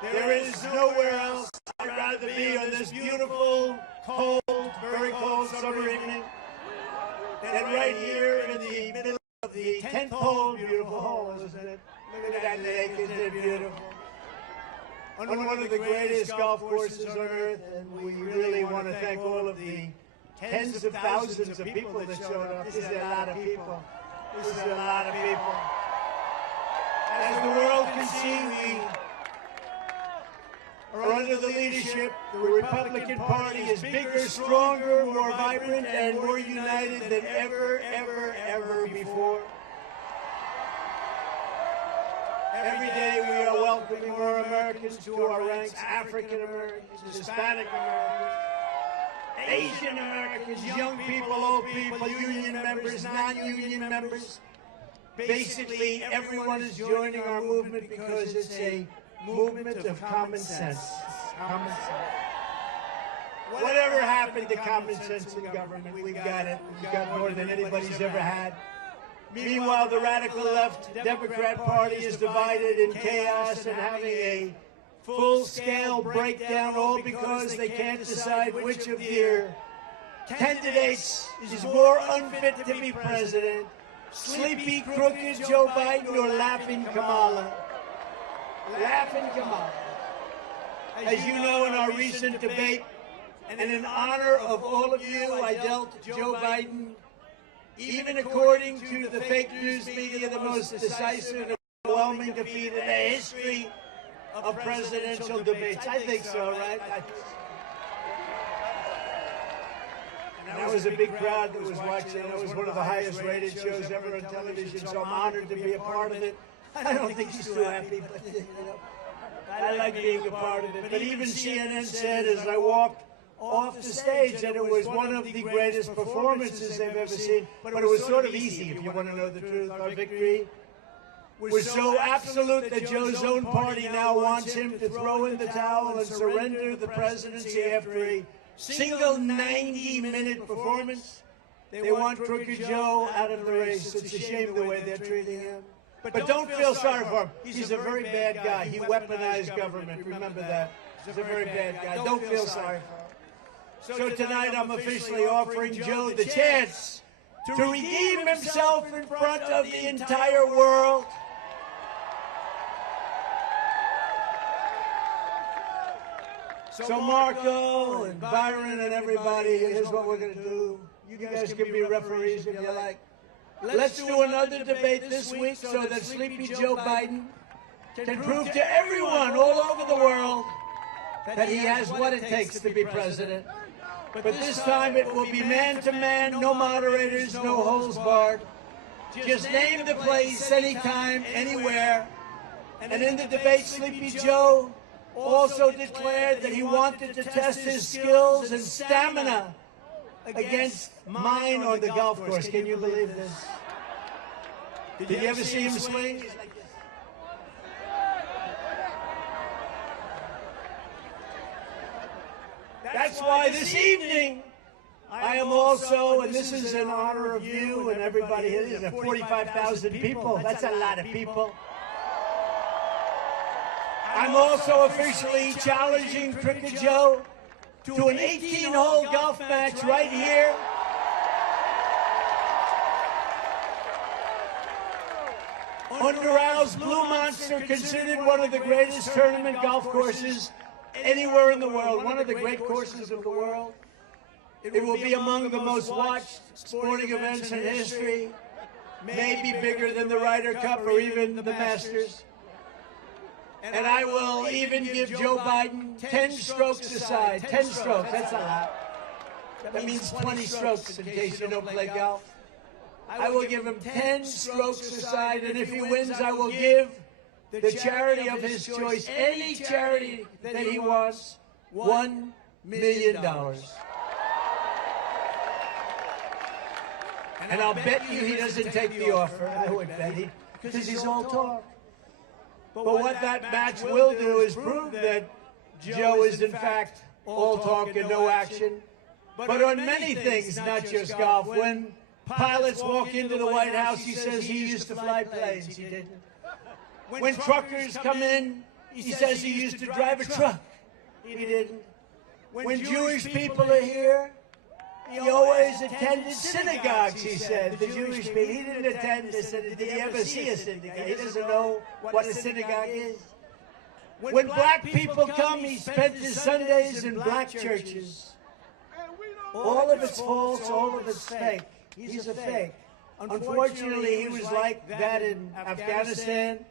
There is nowhere else I'd rather be on this beautiful, cold, very cold summer evening than right here in the middle of the 10th hole. Beautiful hole, isn't it? Look at that lake, isn't it beautiful? On one of the greatest golf courses on earth, and we really want to thank all of the tens of thousands of people that showed up. This is a lot of people. This is a lot of people. As the world can see, we are under the leadership. The Republican Party is bigger, stronger, more vibrant, and more united than ever, ever, ever before. Every day we are welcoming more Americans to our ranks, African Americans, Hispanic Americans, Asian Americans, young people, old people, union members, non-union members. Basically, everyone is joining our movement because it's a movement of common sense. Common sense. Whatever happened to common sense in government? We got it. We got more than anybody's ever had. Meanwhile, the radical left Democrat Party is divided in chaos and having a full-scale breakdown, all because they can't decide which of their candidates is more unfit to be president. Sleepy, crooked Joe Biden or laughing Kamala. Laughing Kamala. As you know, in our recent debate, and in honor of all of you, I dealt Joe Biden, even according to the fake news media, the most decisive and overwhelming defeat in the history of presidential debates. I think so, right? And that was a big crowd that was watching. It was one of the highest rated shows ever on television, so I'm honored to be a part of it. I don't think he's too happy, but you know, I like being a part of it. But even CNN said as I walked off the stage that it was one of the greatest performances they've ever seen. But it was sort of easy, if you want to know the truth. Our victory was so absolute that Joe's own party now wants him to throw in the towel and surrender the presidency after a single 90-minute performance. They want Crooked Joe out of the race. It's a shame the way they're treating him. But don't feel sorry for him. He's a very bad guy. He weaponized government. Remember that. He's a very bad guy. Don't feel sorry for him. So tonight I'm officially offering Joe the chance to redeem himself in front of the entire world. So Marco and Byron and everybody, here's what we're going to do. You guys can be referees if you like. Let's do another debate this week so that Sleepy Joe Biden can prove to everyone all over the world that he has what it takes to be president. But this time it will be man-to-man, no moderators, no holds barred. Just name the place, anytime, anywhere. And in the debate, Sleepy Joe also declared that he wanted to test his skills and stamina against mine on the golf course. Can you believe this? Did you ever see him swing? That's why this evening I am also, and this is in honor of you and everybody here, there's 45,000 people. That's a lot of people. I'm also officially challenging Crooked Joe to an 18-hole golf match right here. On Doural's Blue Monster, considered one of the greatest tournament golf courses anywhere in the world, one of the great courses of the world. It will be among the most watched sporting events in history, maybe bigger than the Ryder Cup or even the Masters. And I will even give Joe Biden 10 strokes aside. 10 strokes, that's a lot. That means 20 strokes in case you don't play golf. I will give him 10 strokes aside, and if he wins, I will give the charity of his choice, any charity that he wants, $1 million. And I'll bet you he doesn't take the offer. I would bet he, because he's all talk. But what that match will do is prove that Joe is in fact all talk and no action. But on many things, not just golf. When pilots walk into the White House, he says he used to fly planes. He didn't. When truckers come in, he says he used to drive a truck. He didn't. When Jewish people are here, he always attended synagogues, he said. The Jewish people, he didn't attend the synagogue. Did he ever see a synagogue? He doesn't know what a synagogue is. When black people come, he spent his Sundays in black churches. All of it's false, all of it's fake. He's a fake. Unfortunately, he was like that in Afghanistan.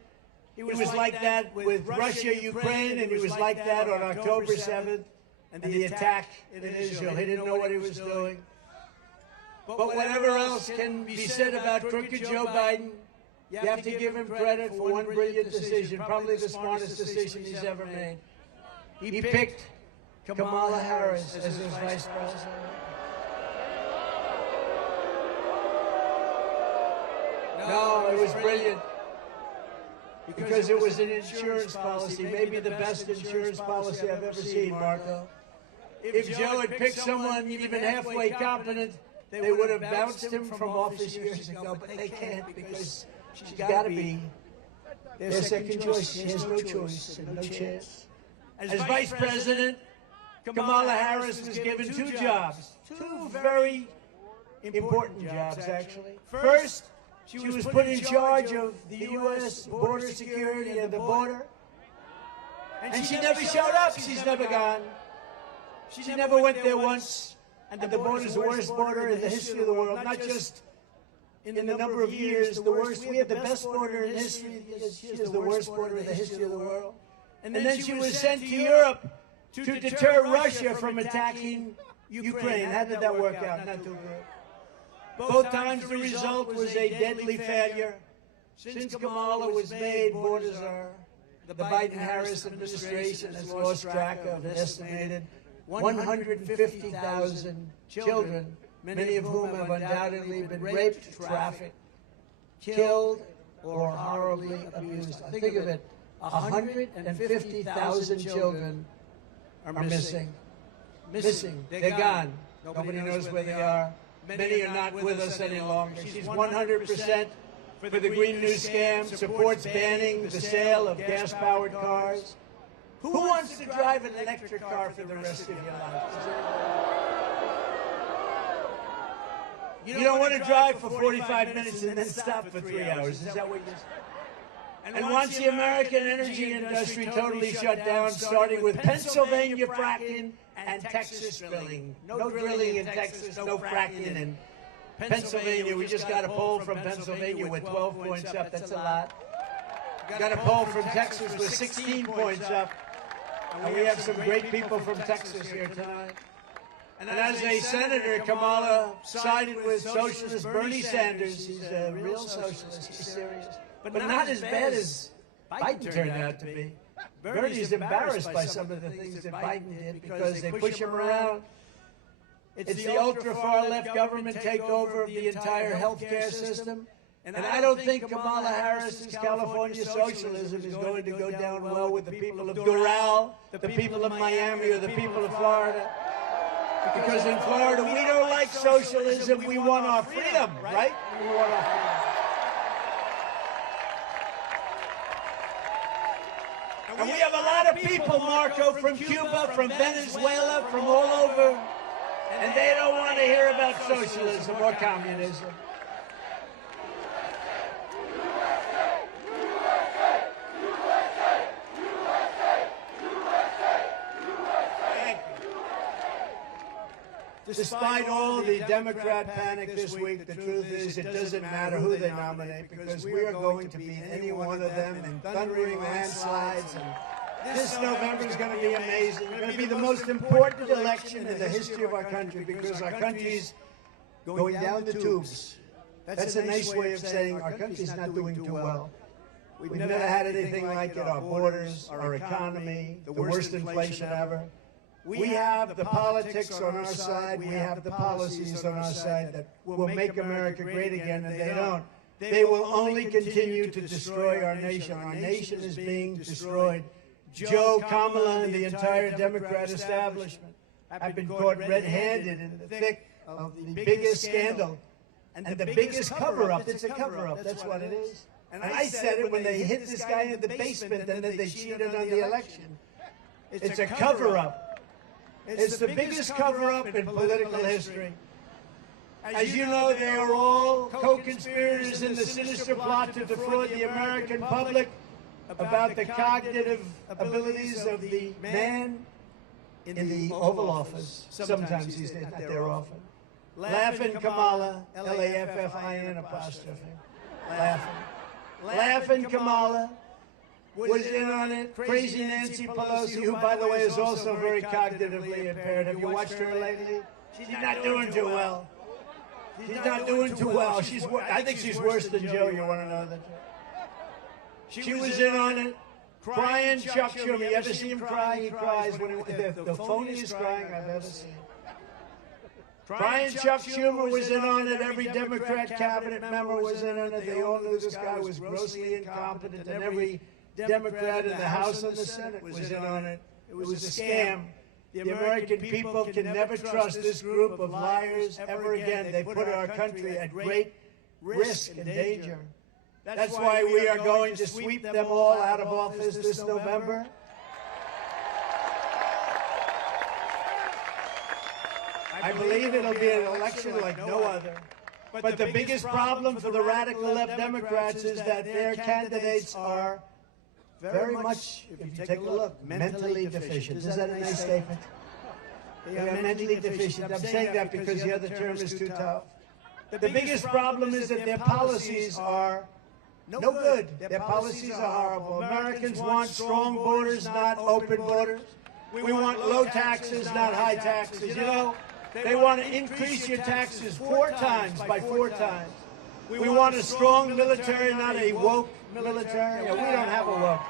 He was like that with Russia, Ukraine, and he was like that on October 7th. And the attack in Israel. He didn't know what he was doing. But whatever else can be said about crooked Joe Biden, you have to give him credit for one brilliant decision, probably the smartest decision he's ever made. He picked Kamala Harris as his vice president. No, it was brilliant. Because it was an insurance policy, maybe the best insurance policy I've ever seen, Marco. If Joe had picked someone even halfway competent, they would have bounced him from office years ago, but they can't because she's got to be their second choice. She has no choice and no chance. As vice president, Kamala Harris was given two jobs, two very important jobs, actually. First, she was put in charge of the U.S. border security and the border. And she never showed up. She's never gone. She never went there once. And the border's the worst border in the history of the world, not just in the number of years, the worst. We had the best border in history. She is the worst border in the history of the world. And then she was sent to Europe to deter Russia from attacking Ukraine. How did that work out? Not too good. Both times the result was a deadly failure. Since Kamala was made, borders are, the Biden-Harris administration has lost track of an estimated 150,000 children, many of whom have undoubtedly been raped, trafficked, killed, or horribly abused. Think of it, 150,000 children are missing. They're gone. Nobody knows where they are. Many are not with us any longer. She's 100% for the Green New Scam, supports banning the sale of gas-powered cars. Who wants to drive an electric car for the rest of your life? You don't want to drive for 45 minutes and then stop for 3 hours. Is that what you're saying? And once the American energy industry totally shut down, starting with Pennsylvania fracking and Texas drilling. No drilling in Texas, no fracking in Pennsylvania. We just got a poll from Pennsylvania with 12 points up. That's a lot. Got a poll from Texas with 16 points up. And we have some great people from Texas here tonight. And as a senator, Kamala sided with socialist Bernie Sanders. He's a real socialist. He's serious. But not as bad as Biden turned out to be. Bernie's embarrassed by some of the things that Biden did because they push him around. It's the ultra-far-left government takeover of the entire healthcare system. And I don't think Kamala Harris's California socialism is going to go down well with the people of Doral, the people of Miami, or the people of Florida. Because in Florida, we don't like socialism. We want our freedom, right? We want our freedom. And we have a lot of people, Marco, from Cuba, from Venezuela, from all over, and they don't want to hear about socialism or communism. Despite all the Democrat panic this week, the truth is it doesn't matter who they nominate because we are going to beat any one of them in thundering landslides. And this November is going to be amazing. It's going to be the most important election in the history of our country because our country's going down the tubes. That's a nice way of saying our country's not doing too well. We've never had anything like it. Our borders, our economy, the worst inflation ever. We have the politics on our side. We have the policies on our side that will make America great again, and they don't. They will only continue to destroy our nation. Our nation is being destroyed. Joe, Kamala, and the entire Democrat establishment have been caught red-handed in the thick of the biggest scandal and the biggest cover-up. It's a cover-up. That's what it is. And I said it when they hit this guy in the basement and then they cheated on the election. It's a cover-up. It's the biggest cover-up in political history. As you know, they are all co-conspirators in the sinister plot to defraud the American public about the cognitive abilities of the man in the Oval Office. Sometimes he's not there often. Laughing Kamala, L-A-F-F-I-N apostrophe. Laughing. Laughing Kamala was in on it. Crazy Nancy Pelosi, who, by the way, is also very cognitively impaired. Have you watched her lately? She's not doing too well. She's not doing too well. I think she's worse than Joe. You want to know that? She was in on it. Crying Chuck Schumer. You ever see him cry? He cries when the phoniest crying I've ever seen. Crying Chuck Schumer was in on it. Every Democrat cabinet member was in on it. They all knew this guy was grossly incompetent, and every Democrat in the House and the Senate was in on it. It was a scam. The American people can never trust this group of liars ever again. They put our country at great risk and danger. That's why we are going to sweep them all out of office this November. I believe it'll be an election like no other. But the biggest problem for the radical left Democrats is that their candidates are very much, if you take a look, mentally deficient. Is that a nice statement? They are mentally deficient. I'm saying that because the other term is too tough. The biggest problem is that their policies are no good. Their policies are horrible. Americans want strong borders, not open borders. We want low taxes, not high taxes. You know, they want to increase your taxes 4 times by 4 times. We want a strong military, not a woke military. Yeah, we don't have a woke.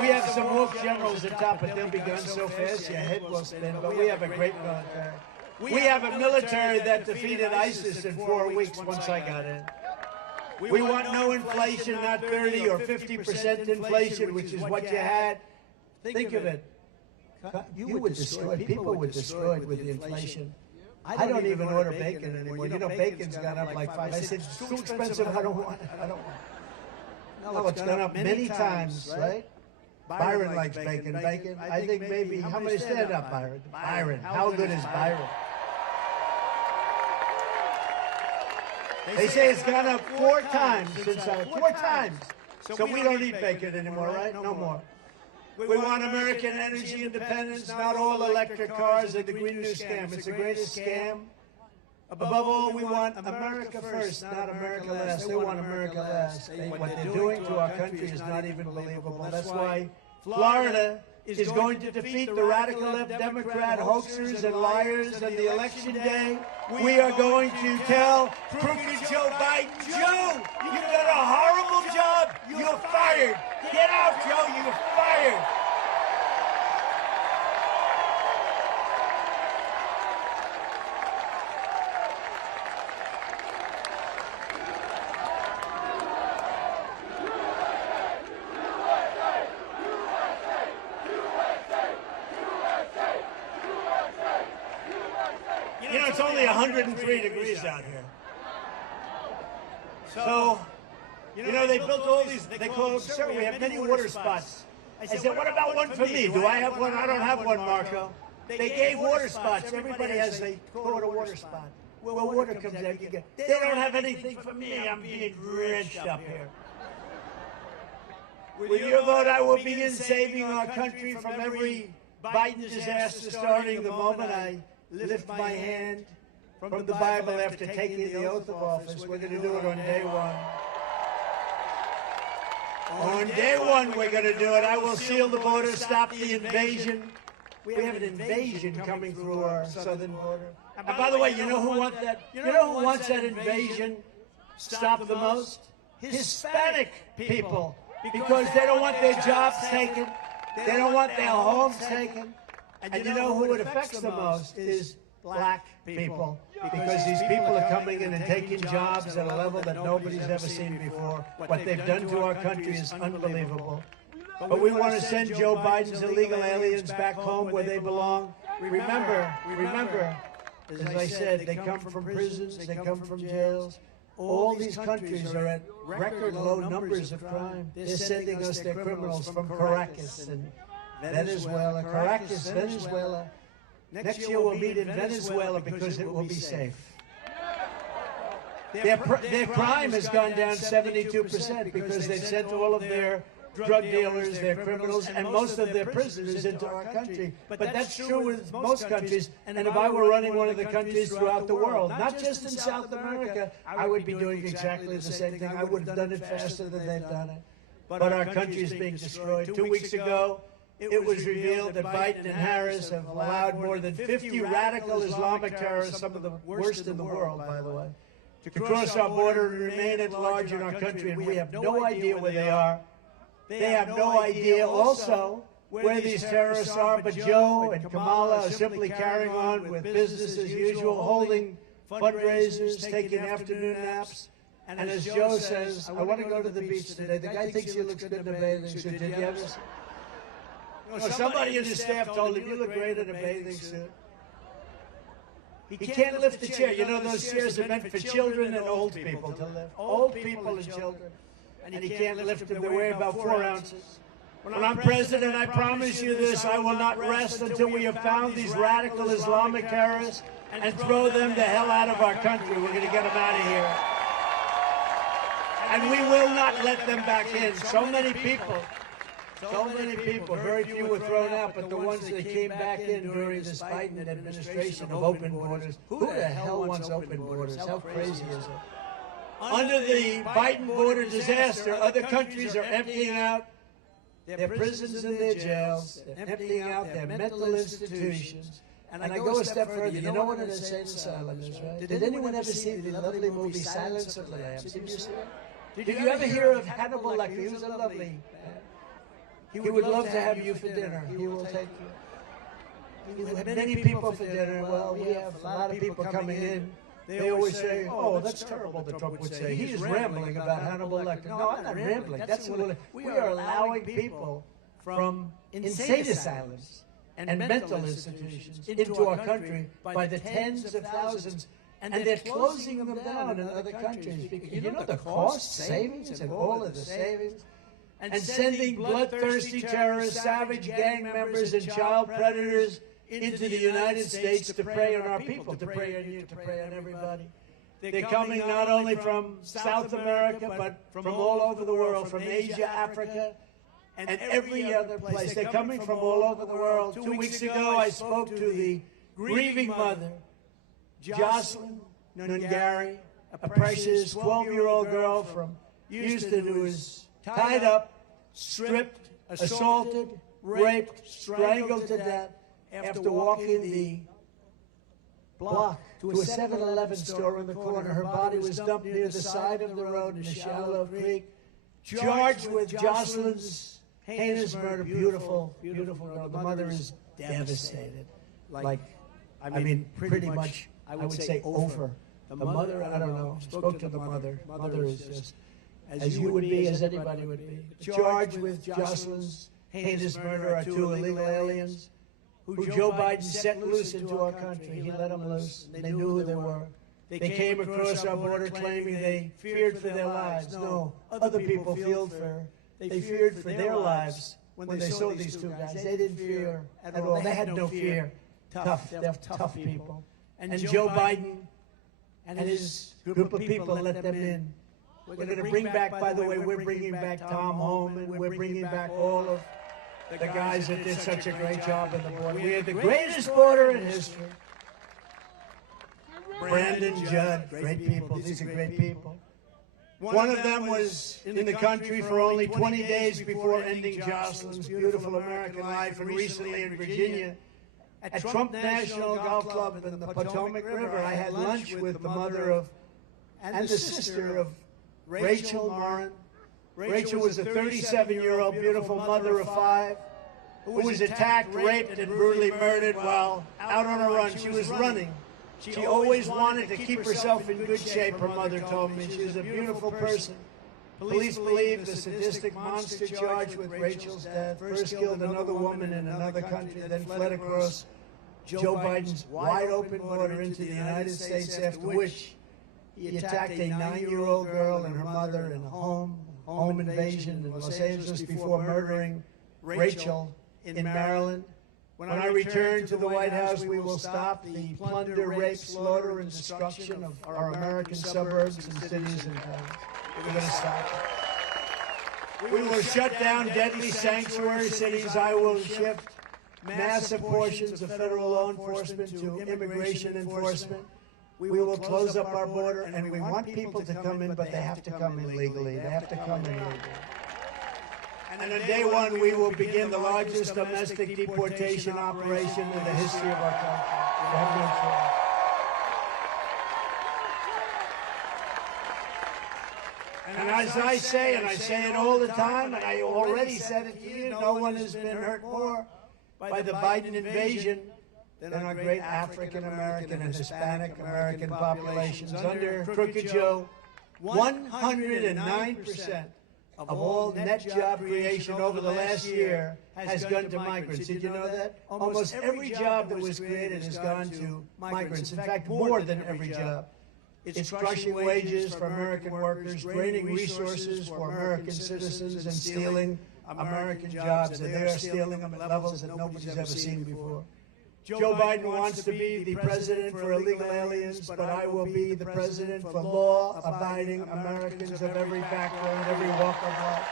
We have some woke generals at top, but they'll be gone so fast your head will spin. But we have a great military. We have a military that defeated ISIS in 4 weeks once I got in. We want no inflation, not 30 or 50% inflation, which is what you had. Think of it. You would destroy, people would destroy with the inflation. I don't even order bacon anymore. You know, bacon's gone up like 5. I said, it's too expensive, I don't want it. I don't want it. No, it's gone up many times, right? Byron likes bacon. I think maybe, how many stand up, Byron? Byron, how good is Byron? They say it's gone up 4 times since 4 times. So we don't eat bacon anymore, right? No more. We want American energy independence, not all electric cars and the Green New Scam. It's the greatest scam. Above all, we want America first, not America last. They want America last. What they're doing to our country is not even believable. That's why Florida is going to defeat the radical left Democrat hoaxers and liars on the election day. We are going to tell crooked Joe Biden, Joe, you've done a horrible job. You're fired. Get out, Joe. You're fired. You know, it's only 103 degrees out here. So, you know, they built all these, they call them, sir, we have many water spots. I said, what about one for me? Do I have one? I don't have one, Marco. They gave water spots. Everybody has a water spot. Well, water comes out. They don't have anything for me. I'm being drenched up here. With your vote, I will begin saving our country from every Biden disaster starting the moment I lift my hand from the Bible after taking the oath of office. We're going to do it on day one. On day one, we're going to do it. I will seal the border, stop the invasion. We have an invasion coming through our southern border. And by the way, you know who wants that? You know who wants that invasion stopped the most? Hispanic people, because they don't want their jobs taken. They don't want their homes taken. And you know who it affects the most is black people, because these people are coming in and taking jobs at a level that nobody's ever seen before. What they've done to our country is unbelievable. But we want to send Joe Biden's illegal aliens back home where they belong. Remember, as I said, they come from prisons, they come from jails. All these countries are at record low numbers of crime. They're sending us their criminals from Caracas and Venezuela. Caracas, Venezuela. Next year we'll meet in Venezuela because it will be safe. Their crime has gone down 72% because they've sent all of their drug dealers, their criminals, and most of their prisoners into our country. But that's true with most countries. And if I were running one of the countries throughout the world, not just in South America, I would be doing exactly the same thing. I would have done it faster than they've done it. But our country is being destroyed. 2 weeks ago, it was revealed that Biden and Harris have allowed more than 50 radical Islamic terrorists, some of the worst in the world, by the way, to cross our border and remain at large in our country, and we have no idea where they are. They have no idea also where these terrorists are, but Joe and Kamala are simply carrying on with business as usual, holding fundraisers, taking afternoon naps. And as Joe says, I want to go to the beach today. The guy thinks he looks good in a bathing suit. Did you ever see? Somebody in his staff told him, you look great in a bathing suit. He can't lift the chair. You know, those chairs are meant for children and old people to lift. Old people and children. And he can't lift them. They weigh about 4 ounces. When I'm president, I promise you this, I will not rest until we have found these radical Islamic terrorists and throw them the hell out of our country. We're going to get them out of here. And we will not let them back in. So many people, very few were thrown out, but the ones that came back in during this Biden administration of open borders, who the hell wants open borders? How crazy is it? Under the Biden border disaster, other countries are emptying out their prisons and their jails. They're emptying out their mental institutions. And I go a step further. You know what an insane asylum is, right? Did anyone ever see the lovely movie Silence of the Lambs? Did you see it? Did you ever hear of Hannibal Lecter? He was a lovely man. He would love to have you for dinner. He will take you. He would have many people for dinner. Well, we have a lot of people coming in. They always say, oh, that's terrible, the Trump would say. He is rambling about Hannibal Lecter. No, I'm not rambling. That's what we are allowing people from insane asylums and mental institutions into our country by the tens of thousands. And they're closing them down in other countries. You know the cost savings and all of the savings? And sending bloodthirsty terrorists, savage gang members, and child predators into the United States to prey on our people, to prey on you, to prey on everybody. They're coming not only from South America, but from all over the world, from Asia, Africa, and every other place. They're coming from all over the world. 2 weeks ago, I spoke to the grieving mother, Jocelyn Nungari, a precious 12-year-old girl from Houston who was tied up, stripped, assaulted, raped, strangled to death after walking the block to a 7-Eleven store in the corner. Her body was dumped near the side of the road in a shallow creek, charged with Jocelyn's heinous murder. Beautiful, beautiful girl. The mother is devastated. I mean, pretty much, I would say over. The mother, I don't know, spoke to the mother. Mother is just as you would be, as anybody would be. Charged with Jocelyn's heinous murder are 2 illegal aliens who Joe Biden set loose into our country. He let them loose. They knew who they were. They came across our border claiming they feared for their lives. No, other people they feared for their lives when they saw these 2 guys. They didn't fear at all. They had no fear. They're tough people. And Joe Biden and his group of people let them in. We're going to bring back, by the way, we're bringing back Tom Home, and we're bringing back all of the guys that did such a great job in the border. We had the greatest border in history. Brandon, Judd, great people. These are great people. One of them was in the country for only 20 days before ending Jocelyn's beautiful American life, and recently in Virginia at Trump National Golf Club in the Potomac River, I had lunch with the mother of and the sister of Rachel Morin. Rachel was a 37-year-old beautiful mother of 5 who was attacked, raped, and brutally murdered while out on a run. She was running. She always wanted to keep herself in good shape, her mother told me. She was a beautiful person. Police believe the sadistic monster charged with Rachel's death first killed another woman in another country, then fled across Joe Biden's wide-open border into the United States, after which he attacked a 9-year-old girl and her mother in a home invasion in Los Angeles before murdering Rachel in Maryland. When I return to the White House, we will stop the plunder, rape, slaughter, and destruction of our American suburbs and cities and towns. We're going to stop it. We will shut down deadly sanctuary cities. I will shift massive portions of federal law enforcement to immigration enforcement. We will close up our border, and we want people to come in, but they have to come in legally. They have to come in legally. And on day 1, we will begin the largest domestic deportation operation in the history of our country. And as I say, and I say it all the time, and I already said it to you, no one has been hurt more by the Biden invasion than our great African American and Hispanic American populations. Under Crooked Joe, 109% of all net job creation over the last year has gone to migrants. Did you know that? Almost every job that was created has gone to migrants. In fact, more than every job. It's crushing wages for American workers, draining resources for American citizens, and stealing American jobs. And they are stealing them at levels that nobody's ever seen before. Joe Biden wants to be the president for illegal aliens, but I will be the president for law-abiding Americans of every background, every walk of life,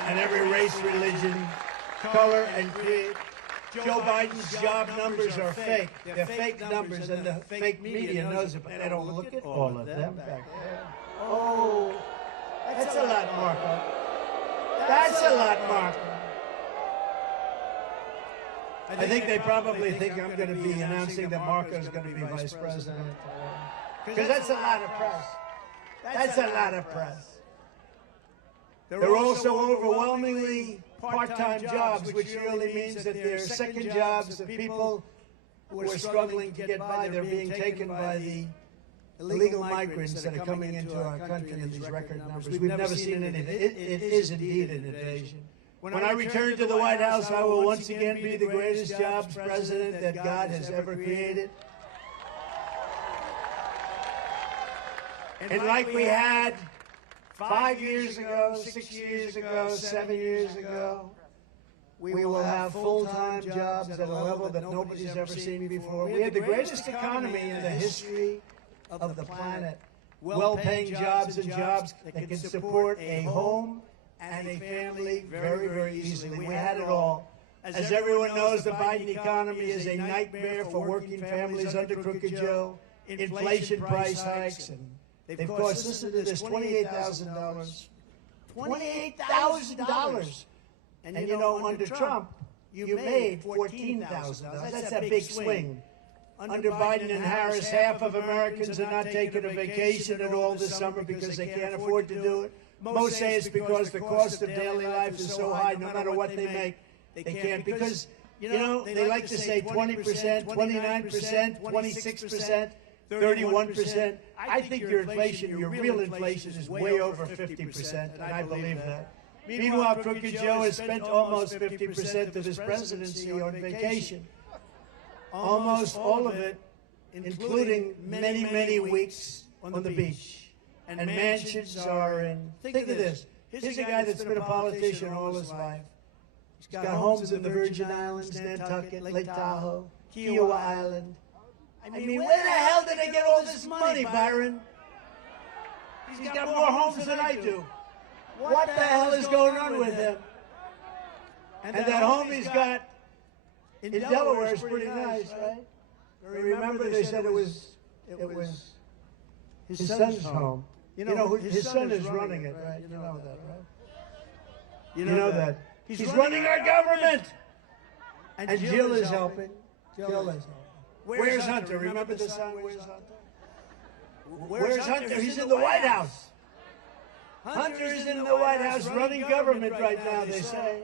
and every race, religion, color, and creed. Joe Biden's job numbers are fake. They're fake numbers, and the fake media knows it, but they don't look at all of them back there. Oh, that's a lot, Marco. That's a lot, Marco. I think they probably think I'm going to be announcing that Marco's going to be vice president. Because that's a lot of press. That's a lot of press. There are also overwhelmingly part-time jobs, which really means that they're second jobs of people who are struggling to get by. They're being taken by the illegal migrants that are coming into our country in these record numbers. We've never seen anything. It is indeed an invasion. When I return to the White House, I will once again be the greatest jobs president that God has ever created. And like we had 5 years ago, 6 years ago, 7 years ago, we will have full-time jobs at a level that nobody's ever seen before. We had the greatest economy in the history of the planet. Well-paying jobs and jobs that can support a home and a family very, very easily. We had it all. As everyone knows, the Biden economy is a nightmare for working families under Crooked Joe. Inflation, price hikes, and they've cost, listen to this, $28,000. $28,000! And you know, under Trump, you made $14,000. That's a big swing. Under Biden and Harris, half of Americans are not taking a vacation at all this summer because they can't afford to do it. Most say it's because the cost of daily life is so high, no matter what they make, they can't. Because, you know, they like to say 20%, 29%, 26%, 31%. I think your inflation, your real inflation, is way over 50%, and I believe that. Meanwhile, Crooked Joe has spent almost 50% of his presidency on vacation. Almost all of it, including many, many weeks on the beach. And mansions are in, think of this, here's a guy that's been a politician all his life. He's got homes in the Virgin Islands, Nantucket, Lake Tahoe, Kiowa Island. I mean, where the hell did they get all this money, Byron? He's got more homes than I do. What the hell is going on with him? And that home he's got in Delaware is pretty nice, right? Remember they said it was it was his son's home. You know, his son is running it, right? You know that, right? You know that. He's running our government. And Jill is helping. Jill is helping. Where's Hunter? Remember the song, Where's Hunter? Where's Hunter? He's in the White House. Hunter is in the White House running government right now, they say.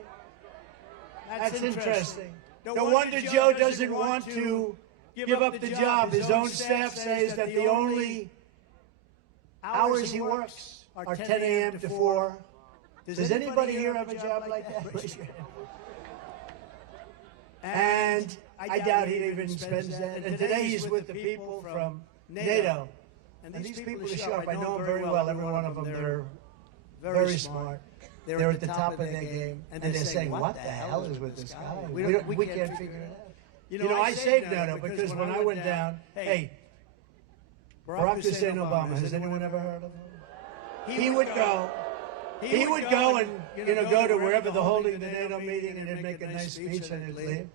That's interesting. No wonder Joe doesn't want to give up the job. His own staff says that the only hours he works are 10 a.m. to 4. Does anybody here have a job like that? And I doubt he even spends that. And today he's with the people from NATO. And these people are sharp. I know them very well, every one of them. They're very smart. They're at the top of their game. And they're saying, what the hell is with this guy? We can't figure it out. You know, I saved NATO because when I went down, hey, Barack Hussein Obama, has anyone ever heard of him? He would go and, go to wherever the holding of the NATO meeting and he'd make a nice speech and he'd leave.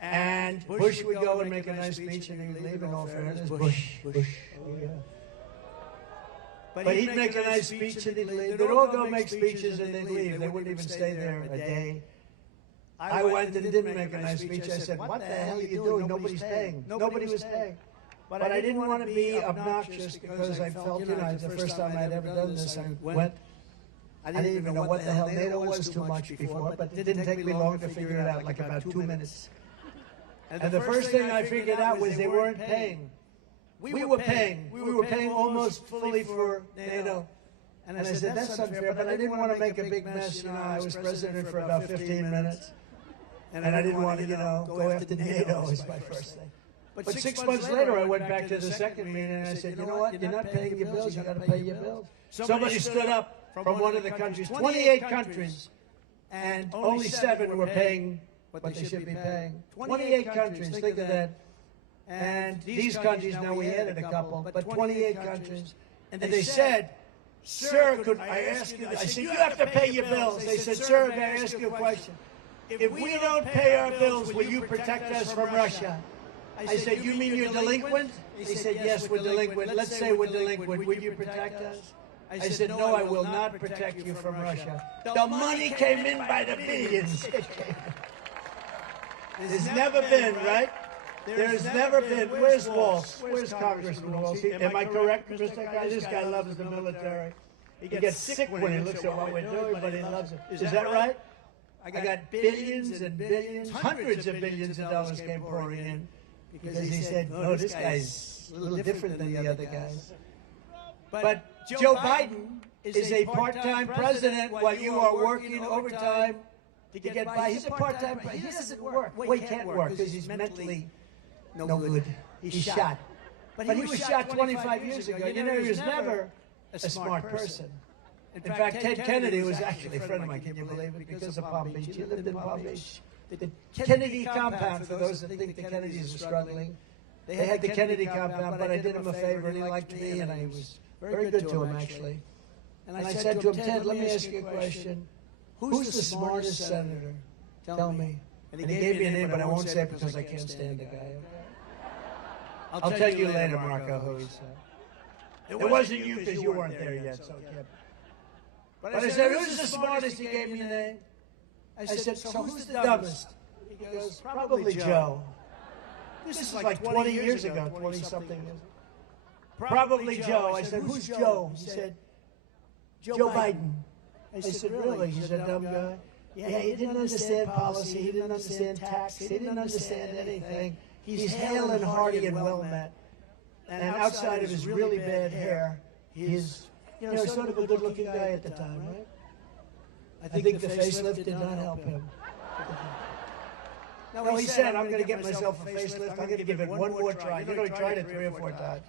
And Bush would go and make a nice speech and he'd leave, in all fairness. Bush. Oh, yeah. But he'd make a nice speech and he'd leave. They'd all go make speeches and they'd leave. They wouldn't even stay there a day. I went and didn't make a nice speech. I said, what the hell are you doing? Nobody's paying. Nobody was paying. But I didn't want to be obnoxious because I felt, the first time I'd ever done this, I went. I didn't even know what the hell NATO was too much before, but it didn't take me long to figure it out, like about 2 minutes. And the first thing I figured out was they weren't paying. We were paying. We were paying almost fully for NATO. And I said, that's unfair, but I didn't want to make a big mess. I was president for about 15 minutes. And I didn't want to, go after NATO as my first thing. But 6 months later, I went back to the second meeting and I said, you know what? You're not paying your bills. You got to pay your bills. Somebody stood up from one of the countries, 28 countries, and only 7 were paying what they should be paying. 28 countries, think of that. And these countries, now we added a couple, but 28 countries. And they said, sir, could I ask you, I said, you have to pay your bills. They said, sir, can I ask you a question? If we don't pay our bills, will you protect us from Russia? I said, you mean you're delinquent? They said, yes, we're delinquent. Let's say we're delinquent. Would you protect us? I said, no, I will not protect you from Russia. The money came in by the billions. There's never been, right? There's never been. Where's Walsh? Where's Congressman Walsh? Am I correct, Mr. Guy? This guy loves the military. He gets sick when he looks at what we're doing, but he loves it. Is that right? I got billions and billions, hundreds of billions of dollars came pouring in because he said, no, this guy's a little different than the other guys. But Joe Biden is a part-time president while you are working overtime to get by. He's a part-time president. He doesn't work. Well, he can't work because he's mentally no good. He's shot. But he was shot 25 years ago. He was never a smart person. In fact, Ted Kennedy was actually a friend of mine, can you believe it? Because of Palm Beach. He lived in Palm Beach. The Kennedy compound, for those that think the Kennedys are struggling, they had the Kennedy compound, but I did him a favor, and he liked me, and I was very good to him, actually. And I said to him, Ted, let me ask you a question. Who's the smartest senator? Tell me. And he gave me a name, but I won't say it because I can't stand the guy. I'll tell you later, Marco, who he said. It wasn't you because you weren't there yet, so yeah. But I said, who's the smartest? He gave me a name. I said, so who's the dumbest? He goes, probably Joe. This is like 20 years ago, 20-something years ago. Probably Joe. I said, who's Joe? He said, Joe Biden. I said, really? He's a dumb guy? Yeah, he didn't understand policy. He didn't understand tax. He didn't understand anything. He's hale and hearty and well-met. And outside of his really bad hair, he's sort of a good-looking guy at the time, right? I think the facelift did not help him. No, he said, I'm going to get myself a facelift. I'm going to give it one more try. He tried it 3 or 4 times.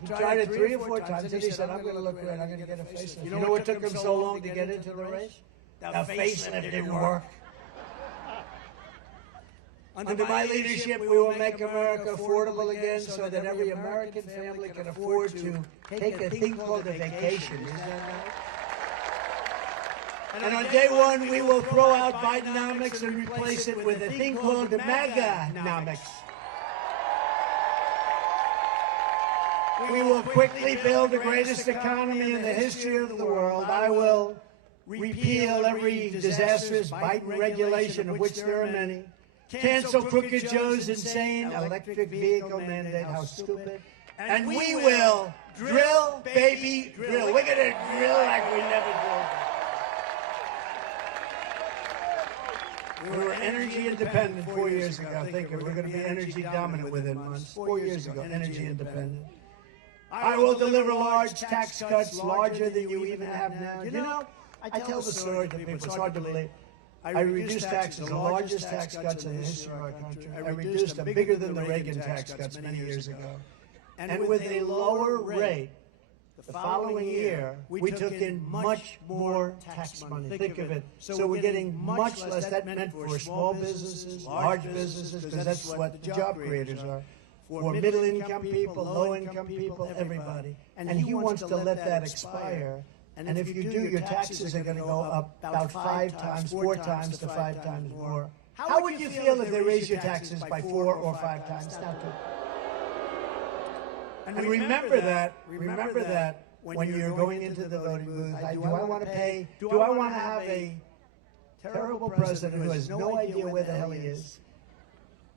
He tried it 3 or 4 times, and he said, I'm going to look great. I'm going to get a facelift. You know what took him so long to get into the race? The facelift didn't work. Under my leadership, we will make America affordable again so that every American family can afford to take a thing called a vacation. Is that right? And on day one, we will throw out Bidenomics and replace it with a thing called the MAGA-nomics. We will quickly build the greatest economy in the history of the world. I will repeal every disastrous Biden regulation, of which there are many. Cancel Crooked Joe's insane electric vehicle mandate. How stupid. And we will drill, baby, drill. We're going to drill like we never drilled. We were energy independent 4 years ago. Thinking we're going to be energy dominant within months. 4 years ago, energy independent. I will deliver large tax cuts, larger than you even have now. You know, I tell the story to people. It's hard to believe. I reduced taxes, the largest tax cuts in the history of our country. I reduced them bigger than the Reagan tax cuts many years ago. And with a lower rate, the following year, we took in much more tax money. Think of it. So we're getting much less. That meant for small businesses, large businesses, because that's what the job creators are. For middle-income people, low-income people, everybody. And he wants to let that expire. And if you do, your taxes are going to go up about 5 times, 4 times to 5 times more. How would you feel if they raise your taxes by 4 or 5 times? Not good. And remember that when you're going into the voting booth, do I want to have a terrible president who has no idea where the hell he is?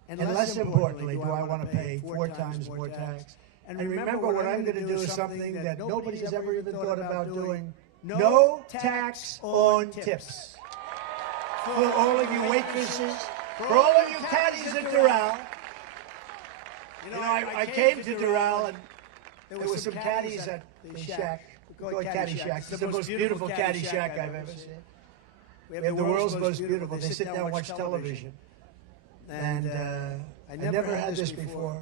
And less importantly, do I want to pay 4 times more tax? And remember, what I'm going to do is something that nobody's ever even thought about doing. No tax on tips. For all of you waitresses, for all of you caddies at Doral. You know, I came to Doral, and there were some caddies at the shack. We call it Caddy Shack. It's the most beautiful caddy shack I've ever seen. We have the world's most beautiful. They sit down and watch television. And I never had this before.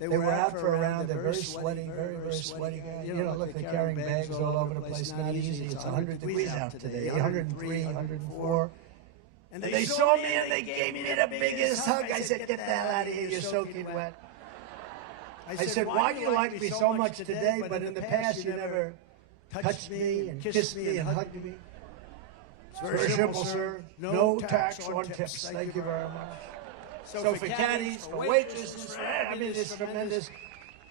They were out for a round. They're very sweaty, very sweaty guys. You know, look, they're carrying bags all over the place. Not easy. It's 100 degrees out today, 103, 104. And they saw me and they gave me the biggest hug. I said, get the hell out of here. You're soaking wet. I said, why do you like me so much today, but in the past you never touched me and kissed me and hugged me? It's very simple, sir. No tax on tips. Thank you very much. So for caddies, for waitresses, I mean, it's tremendous.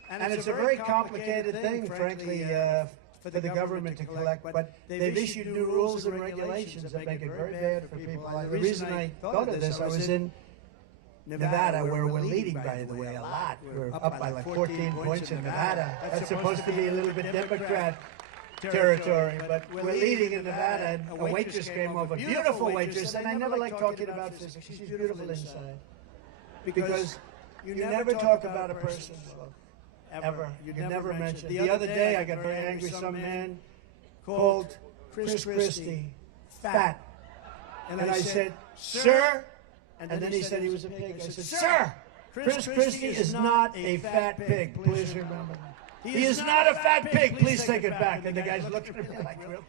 And it's a very complicated thing, frankly, for the government to collect. But they've issued new rules and regulations that make it very bad for people. The reason I thought of this, I was in Nevada, where we're leading, by the way, a lot. We're up by like 14 points in Nevada. That's supposed to be a little bit Democrat territory, but we're leading in Nevada, and a waitress came over, beautiful waitress, and I never like talking about physics. She's beautiful inside. Because you never talk about a person's look, ever. You never mention. The other day, I got very angry. Some man called Chris Christie fat. And I said, sir, and then he said he was a pig. I said, sir, Chris Christie is not a fat pig. Please remember that. He is not a fat pig. Please take it back. And the guy's looking at me like, really?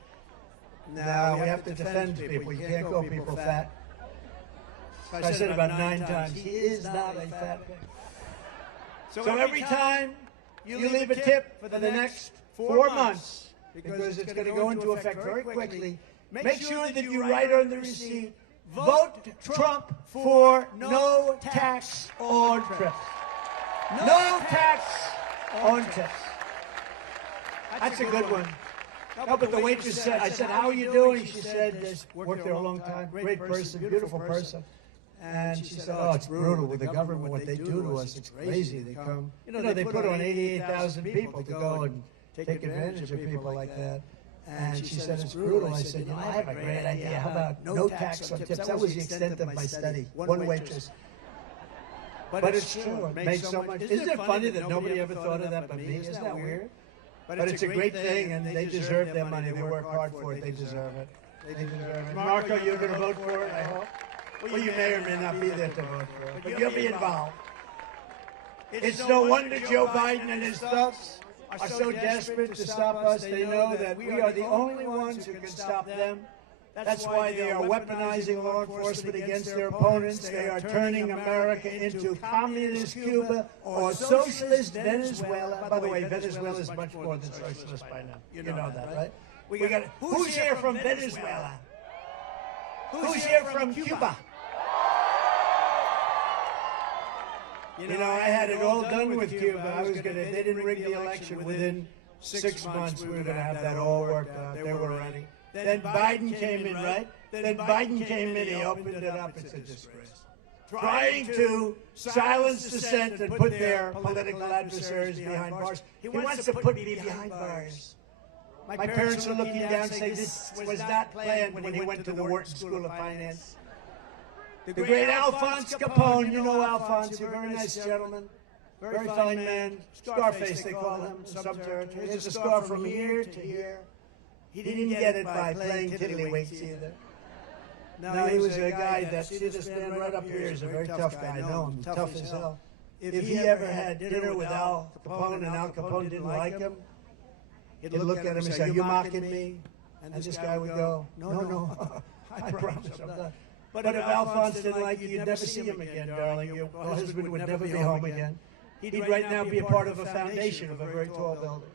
No, we have to defend people. You can't call people fat. I said about 9 times, he is not a fat pig. So every time you leave a tip for the next 4 months, because it's going to go into effect very quickly, make sure that you write on the receipt, vote Trump for no tax on trips. No tax on tips. That's a good one. No, but the waitress said, I said, how are you doing? She said, worked there a long time, great person, beautiful person. And she said, oh, it's brutal with the government, what they do to us. It's crazy. They come, you know, they put on 88,000 people to go and take advantage of people like that. And she said, it's brutal. I said, you know, I have a great idea. How about no tax on tips? That was the extent of my study. One waitress. But it's true. It makes so much. Isn't it funny that nobody ever thought of that but me? Isn't that weird? But it's a great thing, and they deserve their money. They work hard for it. They deserve it. They deserve it. Marco, you're going to vote for it, I hope? Well, you may or may not be there to vote for it, but you'll be involved. It's no wonder Joe Biden and his thugs are so desperate to stop us. They know that we are the only ones who can stop them. That's why they are weaponizing law enforcement against their opponents. They are turning America into communist Cuba or socialist Venezuela. By the way, Venezuela is much more than socialist by now. You know that, right? We got. Who's here from Venezuela? Who's here from Cuba? You know, I had it all done with Cuba. They didn't rig the election. Within 6 months, we were going to have that all worked out. They were ready. Then Biden came in, right? Then Biden came in, he opened it up. It's a disgrace. Trying to silence dissent and put their political adversaries behind bars. He wants to put me behind bars. My parents are looking down saying this was not planned when he went to the Wharton School of Finance. The great Alphonse Capone, you know Alphonse, a very nice gentleman, very fine man, Scarface they call him in some territories. There's a scar from here to here. He didn't get it by playing tiddlywinks either. No, he was a guy that, see this man right up here is a very tough guy. I know him, tough as hell. If he ever had dinner with Al Capone and Al Capone didn't like him, he'd look at him and say, "Are you mocking me?" And this guy would go, "No, I promise I'm not." But if Alphonse didn't like you, you'd never see him again, darling. Your husband would never be home again. He'd right now be a part of a foundation of a very tall building.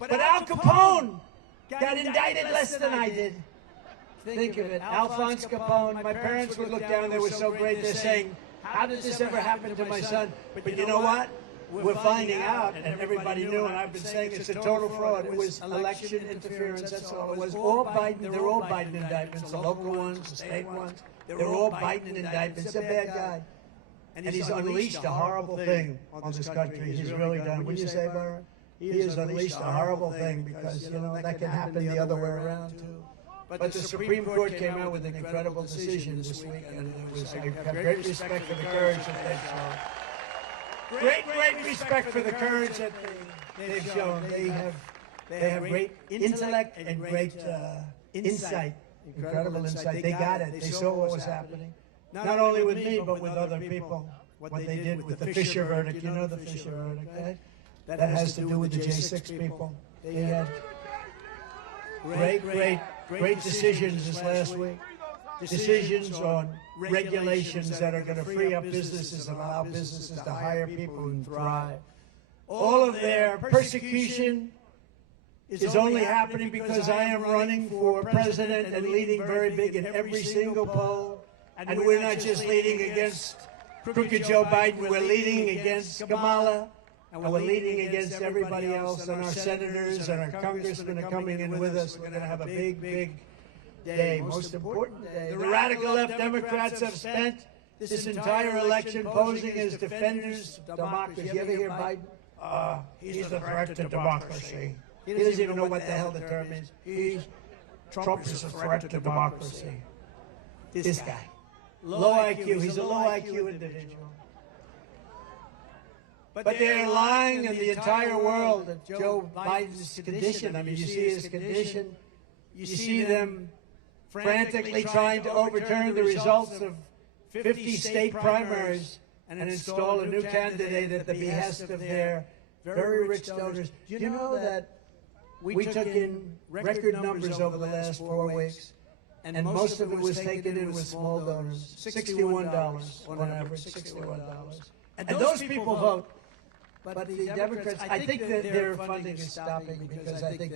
But Al Capone got indicted less than I did. Think of it, Alphonse Capone. My parents would look down, they were so great, they're saying, "How did this ever happen to my son?" But you know what? We're finding out, and everybody knew, and I've been saying it's a total fraud. It was election interference, that's all. It was all Biden. They're all Biden indictments, the local ones, the state ones. They're all Biden indictments. He's a bad guy. And he's unleashed a horrible thing on this country. He's really done. Would you say, Byron? He has unleashed a horrible thing because, you know, that can happen the other way around, too. But the Supreme Court came out with an incredible decision this week, and I have great respect for the courage that they've shown. Great respect for the courage that they've shown. They have great intellect and great insight, incredible insight. They got it. They saw what was happening. Not only with me, but with other people. What they did with the Fisher verdict. You know the Fisher verdict, right? That has to do with the J6 people. They had great decisions this last week. Decisions on regulations that are going to free up businesses, allow businesses to hire people and thrive. All of their persecution is only happening because I am running for president and leading very big in every single poll. And we're not just leading against crooked Joe Biden, we're leading against Kamala, and we're leading against everybody else, and our senators and our congressmen are coming in with us. We're going to have a big day, most important day. The radical left Democrats have spent this entire election posing as defenders of democracy. You ever hear Biden? He's a threat to democracy. He doesn't even know what the hell the term is. Trump is a threat to democracy. This guy. Low IQ. He's a low IQ individual. But they're lying in the entire world of Joe Biden's condition. I mean, you see his condition. You see them frantically trying to overturn the results of 50 state primaries and install a new candidate at the behest of their very rich donors. Do you know that we took in record numbers over the last 4 weeks, and most of it was taken in with small donors, $61 on average, $61. And those people vote. But the Democrats, I think that their funding is stopping because I think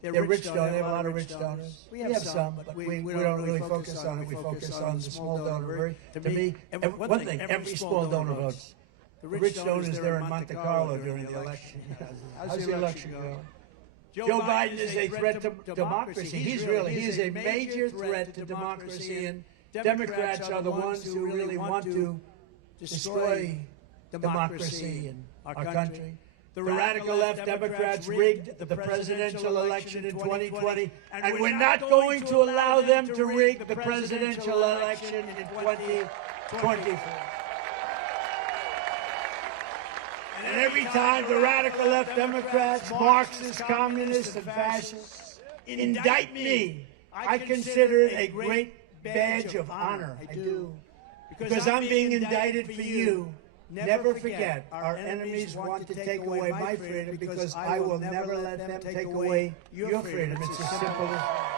they're rich donors. They have a lot of rich donors. We have some, but we don't really focus on it. We focus on the small donor. To me, one thing, every small donor votes. The rich donors there in Monte Carlo during the election. How's the election going? Joe Biden is a threat to democracy. He is a major threat to democracy, and Democrats are the ones who really want to destroy democracy in our country. The radical left Democrats rigged the presidential election in 2020, and we're not going to allow them to rig the presidential election in 2024. And every time the radical left Democrats, Marxists, communists, and fascists indict me, I consider it a great badge of honor. I do. Because I'm being indicted for you. Never forget, our enemies want to take away my freedom because I will never let them take away your freedom. It's as simple as that.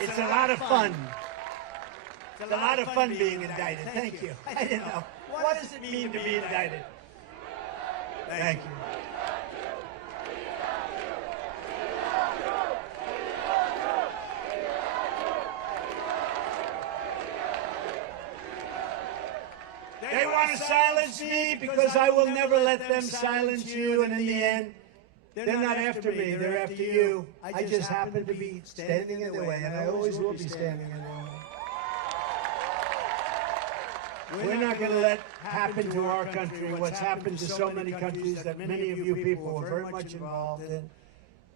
It's a lot of fun. It's a lot of fun being indicted. Thank you. I didn't know. What does it mean to be indicted? Thank you. want to silence me because I will never let them silence you, and in the end, they're not after me, they're after you. I just happen to be standing in the way, and I always will be standing in the way. We're not going to let happen to our country what's happened to so many countries that many of you people were very much involved in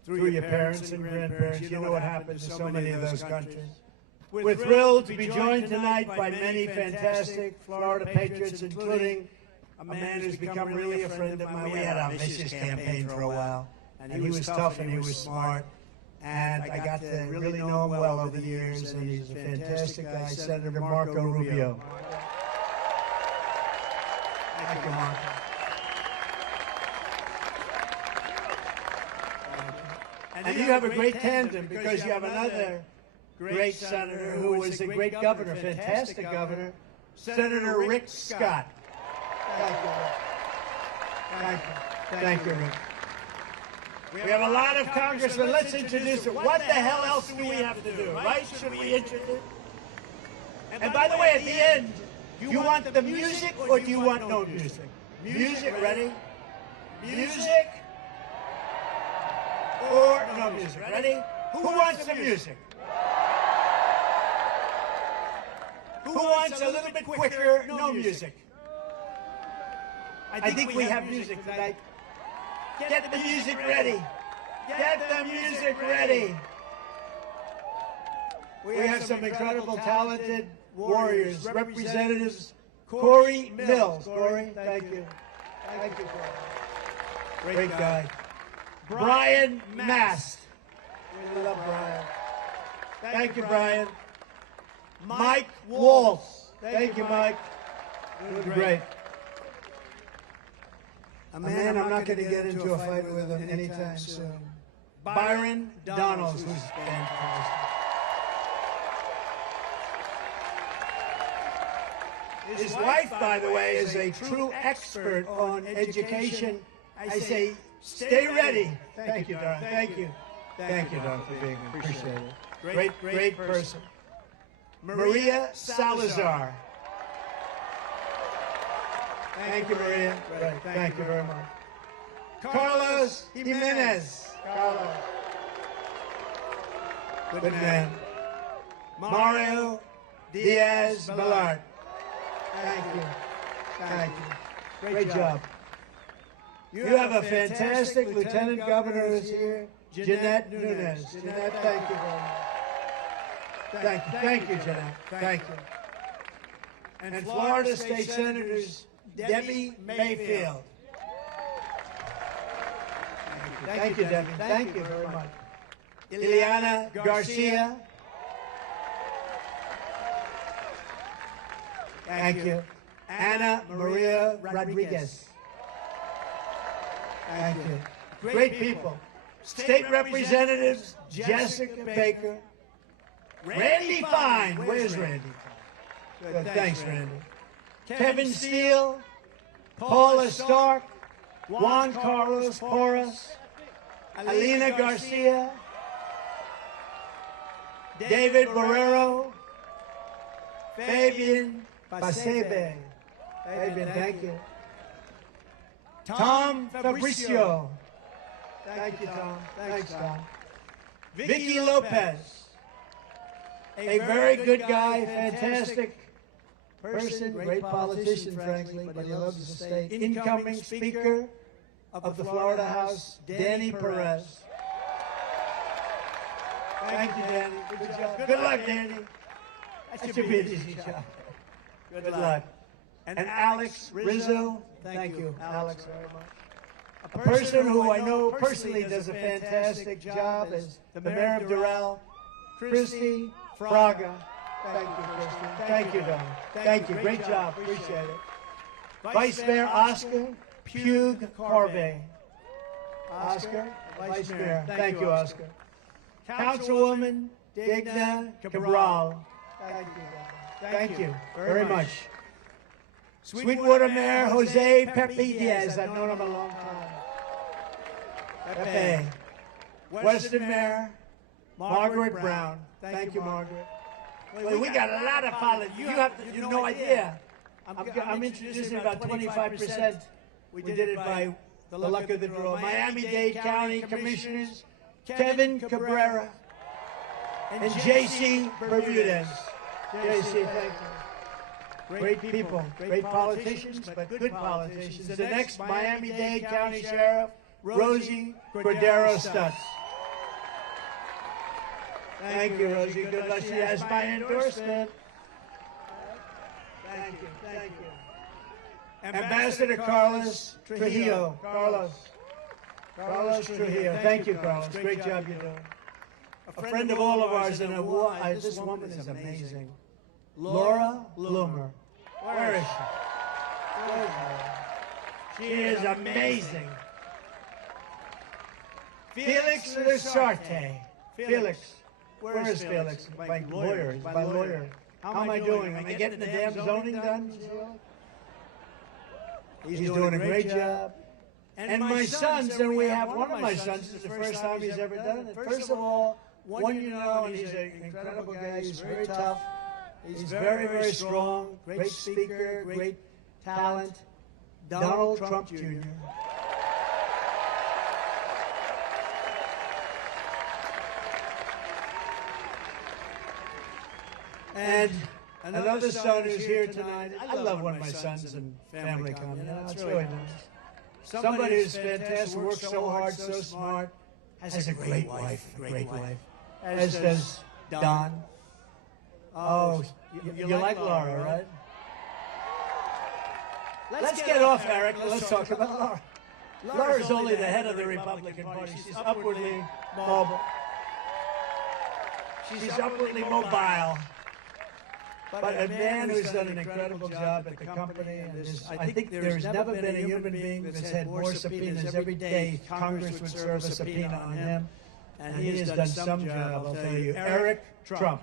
through your parents and grandparents. You know what happened to so many of those countries. We're thrilled to be joined tonight by many fantastic Florida patriots, including a man who's become really a friend of mine. We had a vicious campaign for a while, and he was tough and he was smart. And I got to really know him well over the years, and he's a fantastic guy, Senator Marco Rubio. Thank you, Marco. And you have a great tandem because you have another great senator who was a great governor, fantastic governor, Senator Rick Scott. Thank you, Rick. Thank you. Thank you, Rick. We have a lot of congressmen. Let's introduce it. What the hell else do we have to do, right? Should we introduce? And by the way, at the end, do you want the music or do you want no music? Music, ready? Music or no music, ready? Who wants the music? Who wants a little bit quicker, no music? I think we have music tonight. Get the music ready. Get the music ready. We have some incredible, talented warriors, Representatives Corey Mills. Corey, thank you. Thank you, Corey. Great guy. Brian Mast. We love Brian. Thank you, Brian. Mike Waltz. Thank you, Mike. Doing great. A man I'm not going to get into a fight with him anytime soon. Byron Donalds, who's fantastic. His wife, by the way, is a true expert on education. I say, stay ready. Thank you, Don. Thank you. Thank you, Don, for being here. Appreciate it. Great person. Maria Salazar. Thank you, Maria. Right. Thank you very much. Carlos Jimenez. Carlos. Good man. Mario Diaz-Balart. Thank you. Thank you. Great job. You have a fantastic Lieutenant Governor this year, Jeanette Nunes. Jeanette, thank you very much. Thank you. Thank you, Jeanette. Thank you. And Florida State Senators Debbie Mayfield. Thank you, Debbie. Thank you very much. Ileana Garcia. Thank you. Ana Maria Rodriguez. Thank you. Great people. State Representatives Jessica Baker. Randy Fine. Where's Randy? Good. Thanks, Randy. Kevin Steele. Paula Stark. Juan Carlos Porras. Alina Garcia. David Borrero. Fabian Pasebe. Fabian, thank you. Tom Fabricio. Thank you, Tom. Thanks, Tom. Vicky Lopez. A very good guy, fantastic person, great politician, frankly, but he loves the state. Incoming Speaker of the Florida House, Danny Perez. Thank you, Danny. Good job. Good luck, Danny. That should be an easy job. Good luck. And Alex Rizzo. Thank you, Alex, very much. A person who I know personally does a fantastic job is the Mayor of Doral, Christy Fraga. Thank you, Christy. Thank you, Don. Thank you. Great job. Appreciate it. Vice Mayor Oscar Pugh Carvey. Oscar, Vice Mayor. Thank you, Oscar. Councilwoman Digna Cabral. Thank you, Don. Thank you very much. Sweetwater Mayor Jose Pepe Diaz. I've known him a long time. Pepe. Western Mayor Margaret Brown. Thank you, Margaret. Well, we got a lot of politics. You have no idea. I'm introducing about 25%. We did it by the luck of the draw. Miami-Dade County Commissioners Kevin Cabrera and J.C. Bermudez. J.C., thank you. Great people, great politicians, but good politicians. The next Miami-Dade County Sheriff, Rosie Cordero Stutz. Thank you, Rosie. Good luck. She has my endorsement. Thank you, thank you. Ambassador Carlos Trujillo. Carlos Trujillo. Thank you, Carlos. Great job you're doing. A friend of all of ours, and this woman is amazing. Laura Loomer. Where is she? She is amazing. Felix Lusarte. Felix. Where is Felix? My lawyer. My lawyer. How am I doing? Am I getting the damn zoning done? He's doing a great job. And my sons, and we have one of my sons, this is the first time he's ever done it. First of all, one you know, and he's an incredible guy. He's very tough. He's very, very strong. Great speaker, great talent. Donald Trump Jr. And another son who's here tonight. I love when my sons and family come. You know, it's really nice. Somebody who's fantastic, works so hard, so smart, has a great wife, as does Don. Oh, you like Laura, right? Let's get off Eric. Let's talk about Laura. Laura's only the head of the Republican Party. She's upwardly mobile. She's upwardly mobile. But a man who's done an incredible job at the company, and I think there's never been a human being that's had more subpoenas. Every day, Congress would serve a subpoena on him, and he has done some job, I'll tell you. Eric Trump.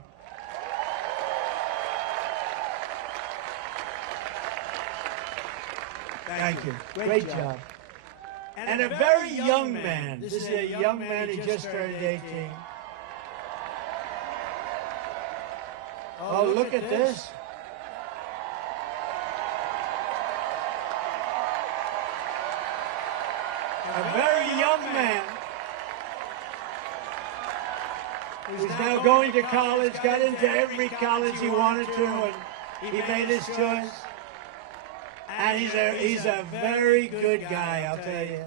Thank you. Great job. And a very young man. This is a young man, he just turned 18. Oh, look at this. A very young man who's now going to college, got into every college he wanted to, and he made his choice. And he's a very good guy, I'll tell you.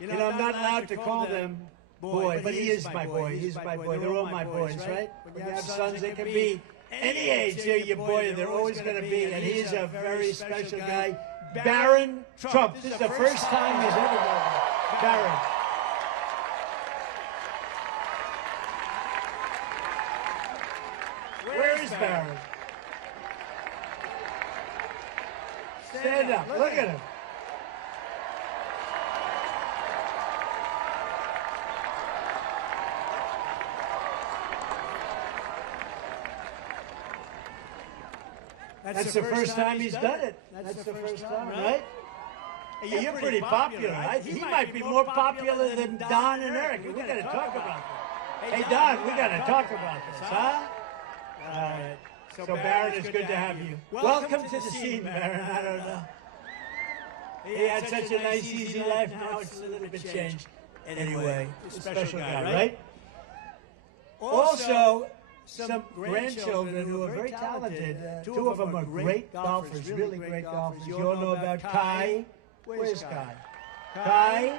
You know, I'm not allowed to call them boy, but he is my boy. He's my boy. They're all my boys, right? When you have sons, they can be any age, they're your boy, and they're always going to be. And he's a very special guy. Barron Trump. This is the first time he's ever done it. Barron. Where is Barron? Stand up. Look at him. That's the first time he's done it. That's the first time, right? Hey, you're pretty popular. He might be more popular than Don and Eric. We got to talk about this. Hey, Don, we got to talk about this, huh? All right. So, Barron, it's good to have you. Welcome to the scene, Barron. I don't know. He had such a nice, easy life. Now it's a little bit changed. Anyway, a special guy, right? Also, some grandchildren who are very talented. Two of them are great golfers, really great golfers. You all know about Kai. Where's Kai? Kai.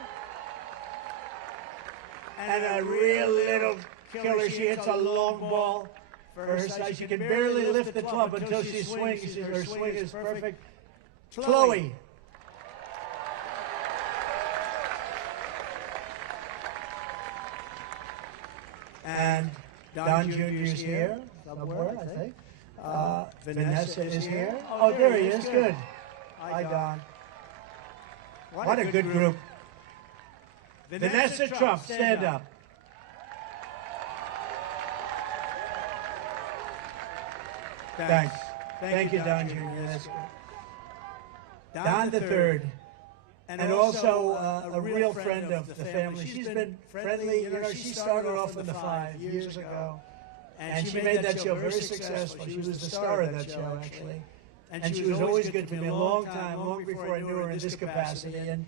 And a real little killer. She hits a long ball for her size. She can barely lift the club until she swings. Her swing is perfect. Chloe. And Don Jr. is here somewhere, I think. Vanessa is here. Oh, there he is. Good. Hi, Don. What a good group. Vanessa Trump, stand up. Thanks. Thank you, Don Jr. That's good. Don the Third. And also a real friend of the family. She's been friendly. You know, she started off with the Five years ago. And she made that show very successful. She was the star of that show, actually. and she was always good to me a long time, long before I knew her in this capacity. And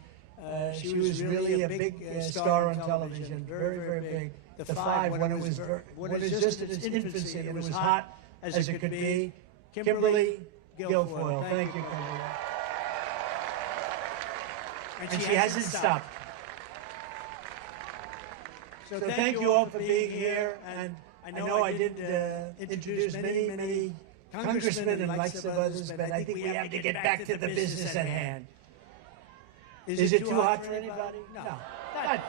she was really a big star on television, very, very big. The Five, when it was just in its infancy, it was hot as it could be. Kimberly Guilfoyle. Thank you, Kimberly. And she hasn't stopped. So thank you all for being here. And I know I didn't introduce many congressmen and lots of others, but I think we have to get back to the business at hand. Is it too hot for anybody? No, not bad.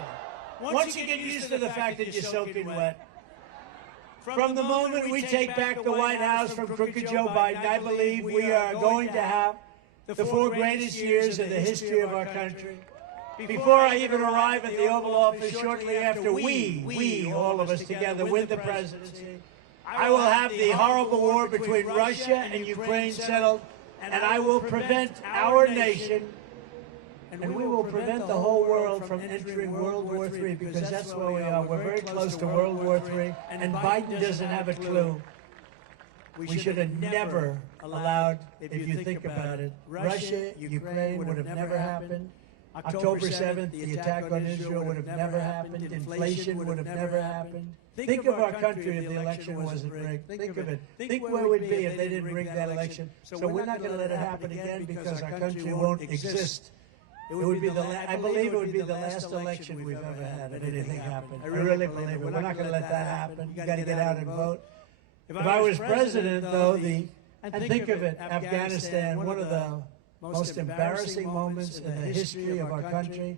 Once you get used to the fact that you're soaking wet, from the moment we take back the White House from crooked Joe Biden, I believe we are going to have the 4 greatest years in the history of our country. Before I even arrive at the Oval Office, shortly after we, all of us together, win the presidency, I will have the horrible war between Russia and Ukraine settled, and I will prevent our nation, and we will prevent the whole world from entering World War III, because that's where we are. We're very close to World War III, and Biden doesn't have a clue. We should have never allowed, if you think about it, Russia, Ukraine would have never happened. October 7th, the attack on Israel would have never happened. Inflation would have never happened. Think of our country if the election wasn't rigged. Think of it. Think where we'd be if they didn't rig that election. So we're not going to let it happen again, because our country won't exist. It would be I believe it would be the last election we've ever had if anything happened. I really believe it. We're not going to let that happen. You got to get out and vote. If I was president, though, and think of it, Afghanistan, one of the most embarrassing moments in the history of our country,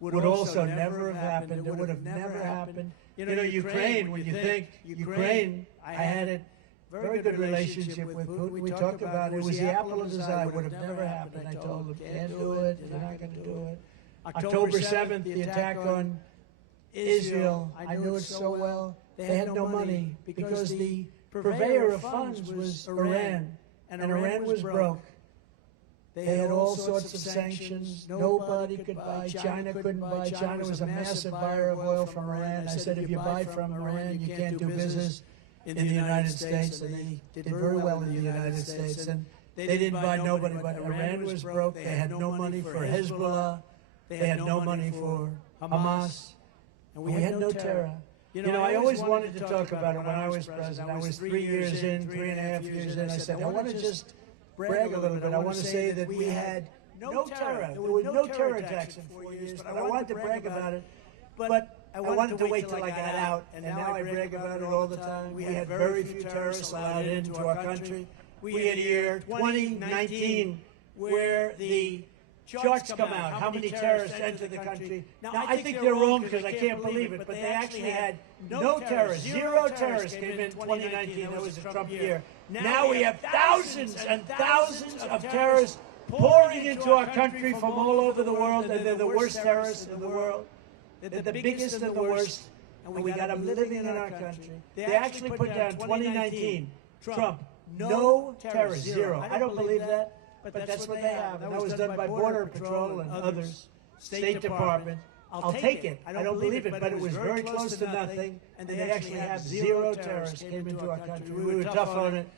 would also never have happened. It would have never happened. You know, Ukraine, when you think Ukraine, I had a very good relationship with Putin. We talked about it. It was the apple of his eye. It would have never happened. I told him, can't do it. You're not going to do it. October 7th, the attack on Israel, I knew it so well. They had no money because the purveyor of funds was Iran, and Iran was broke. They had all sorts of sanctions. Nobody could buy. China couldn't buy. China was a massive buyer of oil from Iran. I said, if you buy from Iran, you can't do business in the United States. And they did very well in the United States. And they didn't buy nobody, but Iran was broke. They had no money for Hezbollah. They had no money for Hamas. And we had no terror. You know, I always wanted to talk about it when I was president. I was 3 years in, 3.5 years in. I said, I want to just brag a little bit. I want to say that we had no terror. There were no terror attacks in 4 years, but I wanted to brag about it. But I wanted to wait till I got out, and now I brag about it all the time. We had very few terrorists allowed into our country. We had year 2019 where the charts come out, how many terrorists entered the country. Now, I think they're wrong because I can't believe it, but they actually had no terrorists. 0 terrorists came in 2019. That was a Trump year. Now we have thousands and thousands of terrorists pouring into our country from all over the world, and they're the worst terrorists in the world. They're the biggest and the worst, and we got them living in our country. They actually put down 2019, Trump, no terrorists, 0. I don't believe that. But that's what they have. And that was done by Border Patrol and others, State Department. I'll take it. I don't believe it, but it was very close to nothing. And they actually have 0 terrorists came into our country. We were tough on it.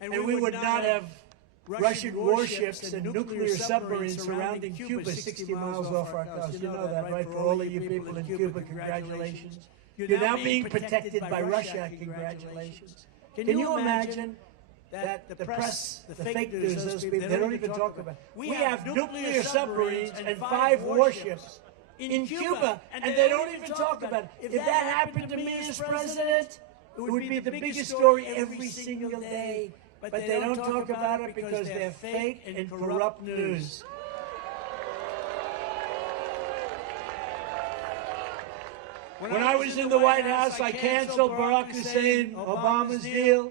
And we would not have Russian warships and nuclear submarines surrounding Cuba 60 miles off our coast. You know that, right? For all of you people in Cuba, congratulations. You're now being protected by Russia. Congratulations. Can you imagine that the press, the fake news, those people, they don't even talk about it. We have nuclear submarines and 5 warships in Cuba, and they don't even talk about it. If that happened to me as president, it would be the biggest story every single day. But they don't talk about it because they're fake and corrupt news. When I was in the White House, I canceled Barack Hussein Obama's deal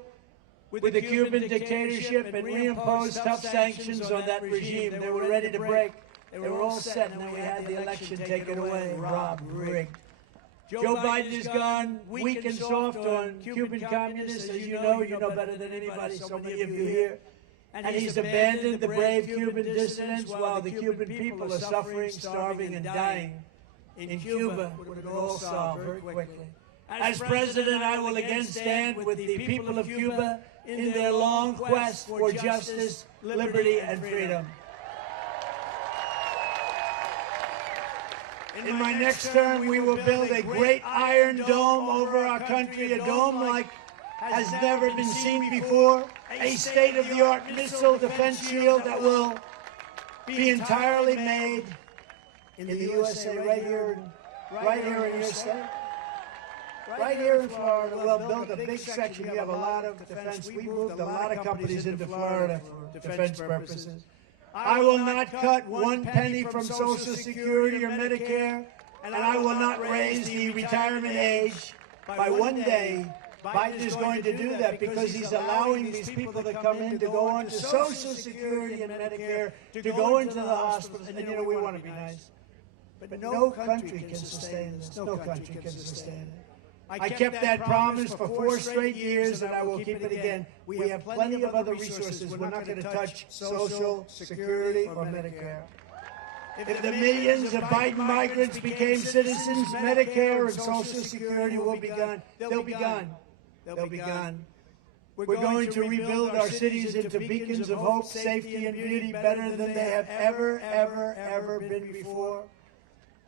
with the Cuban dictatorship and reimposed tough sanctions on that regime. They were ready to break. They were all set, and then we had the election taken away, robbed, rigged. Joe Biden is gone, weak and soft on Cuban communists, as you know better than anybody, so many of you here. And he's abandoned the brave Cuban dissidents while the Cuban people are suffering, starving, and dying in Cuba. It would all solve very quickly. As president, I will again stand with the people of Cuba in their long quest for justice, liberty, and freedom. In my next term, we will build a great iron dome over our country, a dome like has never been seen before, a state-of-the-art missile defense shield that will be entirely made in the USA, right here in your state. Right here in Florida, we'll build a big section. We have a lot of defense. We moved a lot of companies into Florida for defense purposes. I will not cut one penny from Social Security or Medicare, and I will not raise the retirement age by 1 day. Biden is going to do that because he's allowing these people that come in to go on to Social Security and Medicare, to go into the hospitals. And, you know, we want to be nice. But no country can sustain this. No country can sustain it. I kept that promise for 4 straight years, and I will keep it again. We have plenty of other resources. We're not going to touch Social Security or Medicare. If the millions of Biden migrants became citizens, Medicare and Social Security will be gone. They'll be gone. They'll be gone. We're going to rebuild our cities into beacons of hope, safety, and beauty better than they have ever been before.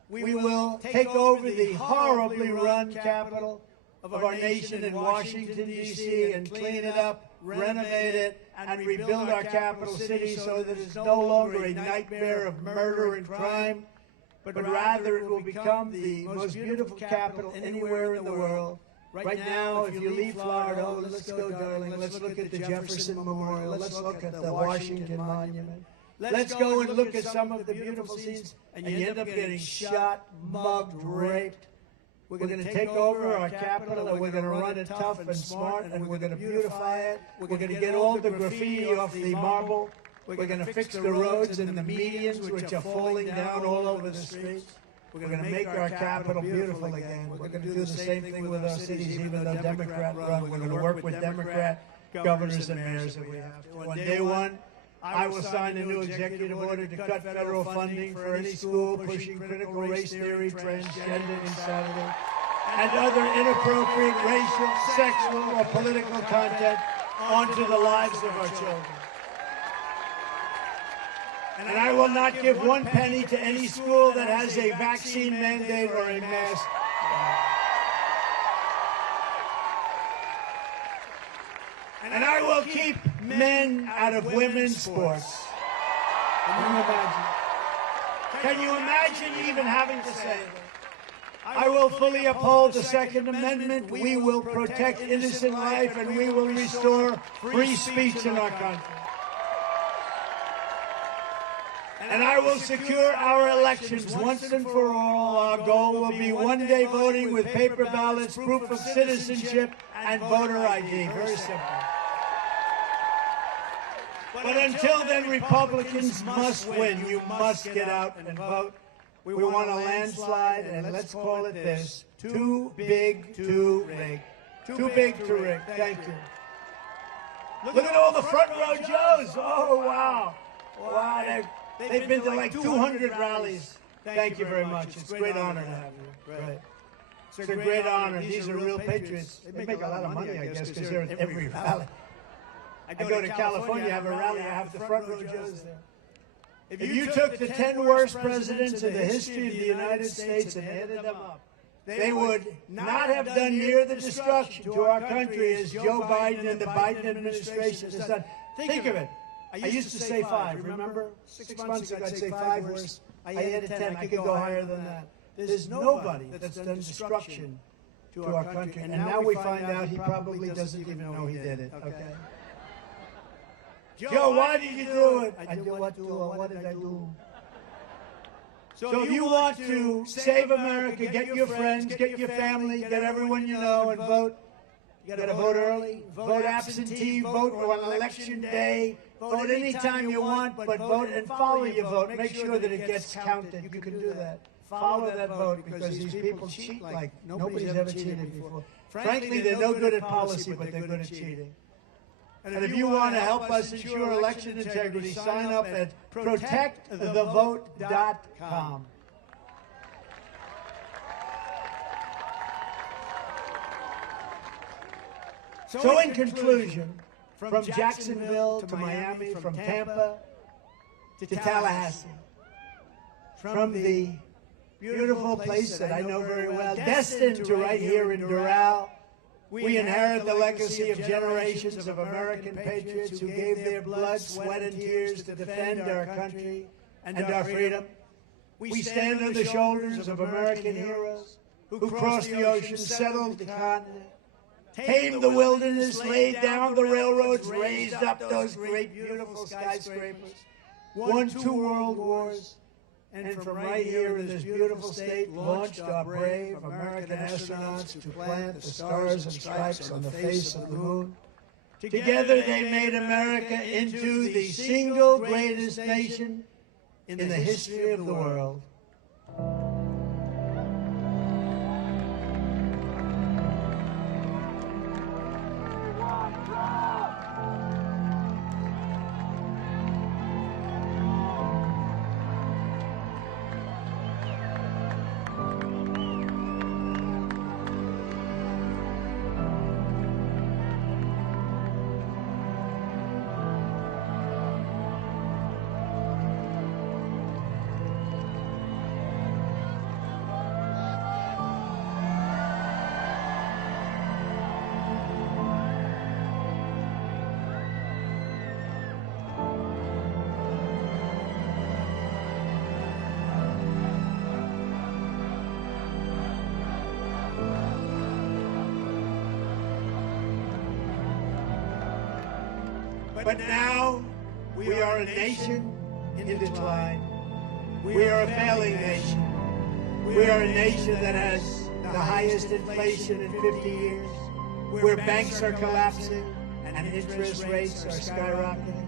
We will take over the horribly run capital of our nation in Washington, D.C., and clean it up, renovate it, and rebuild our capital city so that it's no longer a nightmare of murder and crime, but rather it will become the most beautiful capital anywhere in the world. Right now, if you leave Florida, oh, let's go, darling. Let's look at the Jefferson Memorial. Let's look at the Washington Monument. Let's go and look at some of the beautiful scenes, and you end up getting shot, mugged, raped. We're going to take over our capital, and we're going to run it tough and smart, and we're going to beautify it. We're going to get all the graffiti off the marble. We're going to fix the roads and the medians, which are falling down all over the streets. We're going to make our capital beautiful again. We're going to do the same thing with our cities, even though Democrat run. We're going to work with Democrat governors and mayors if we have to. On day one, I will sign a new executive order to cut federal funding for any school pushing critical race theory, transgender insanity, and other inappropriate racial, sexual, or political content onto the lives of our children. And I will not give 1 penny to any school that has a vaccine mandate or a mask. And I will keep men out of women's sports. Can you imagine even having to say it? I will fully uphold the Second Amendment. We will protect innocent life, and we will restore free speech in our country. And I will secure our elections once and for all. Our goal will be 1 day voting with paper ballots, proof of citizenship, and voter ID. Very simple. But until then, Republicans must win. You must get out and vote. We want a landslide, and let's call it this: too big to rig. Too big to rig. Thank you. Look at all the front row Joes. Oh, wow. Wow, they've been to like 200 rallies. Thank you very much. It's a great honor to have you. Great. It's a great honor. These are real patriots. They make a lot of money, I guess, because they're at every rally. I go to California, have a rally, I have the front row Joes there. If you took the 10 worst presidents in the history of the United States and added them up, they would not have done near the destruction to our country as Joe Biden and the Biden administration has done. Think of it. I used to say 5, remember? 6 months ago, I'd say 5 worst. I added 10. I could go higher than that. There's nobody that's done destruction to our country. And now we find out he probably doesn't even know he did it, okay? Joe, why did you do it? I did what did I do? So if you want to save America, get your friends, get your family, get everyone you know, and vote. You got to vote early, vote absentee, vote on election day, vote anytime you want, but vote and follow your vote. Make sure that it gets counted. You can do that. Follow that vote, because these people cheat like nobody's ever cheated before. Frankly, they're no good at policy, but they're good at cheating. And if you want to help us ensure election integrity, sign up at protectthevote.com. So in conclusion, from Jacksonville to Miami, from Tampa to Tallahassee, from the beautiful place that I know very well, destined to right here in Doral, we inherit the legacy of generations of American patriots who gave their blood, sweat, and tears to defend our country and our freedom. We stand on the shoulders of American heroes who crossed the ocean, settled the continent, tamed the wilderness, laid down the railroads, raised up those great, beautiful skyscrapers, won 2 world wars, and from right here in this beautiful state launched our brave American astronauts to plant the stars and stripes on the face of the moon. Together they made America into the single greatest nation in the history of the world. But now we are a nation in decline. We are a failing nation. We are a nation that has the highest inflation in 50 years, where banks are collapsing and interest rates are skyrocketing.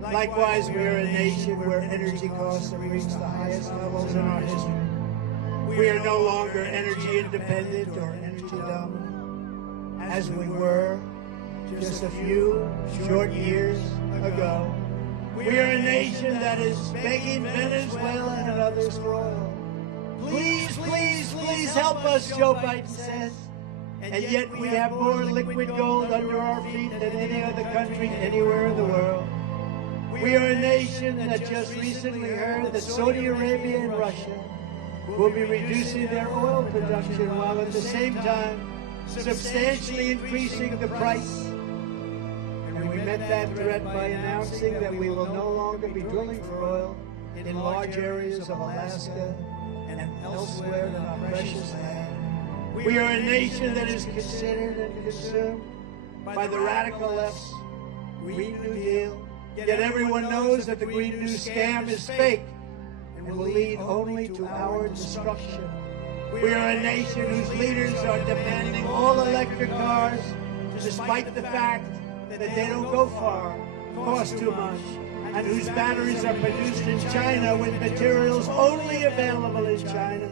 Likewise, we are a nation where energy costs have reached the highest levels in our history. We are no longer energy independent or energy dominant, as we were just a few short years ago. We are a nation that is begging Venezuela and others for oil. Please, please, please help us, Joe Biden says. And yet we have more liquid gold under our feet than any other country anywhere in the world. We are a nation that just recently heard that Saudi Arabia and Russia will be reducing their oil production while at the same time substantially increasing the price. And we met that threat by announcing that we will no longer be drilling for oil in large areas of Alaska and elsewhere in our precious land. We are a nation that is considered and consumed by the radical left's Green New Deal. Yet everyone knows that the Green New scam is fake and will lead only to our destruction. We are a nation whose leaders are demanding all electric cars, despite the fact that they don't go far, cost too much, and whose batteries are produced in China with materials only available in China,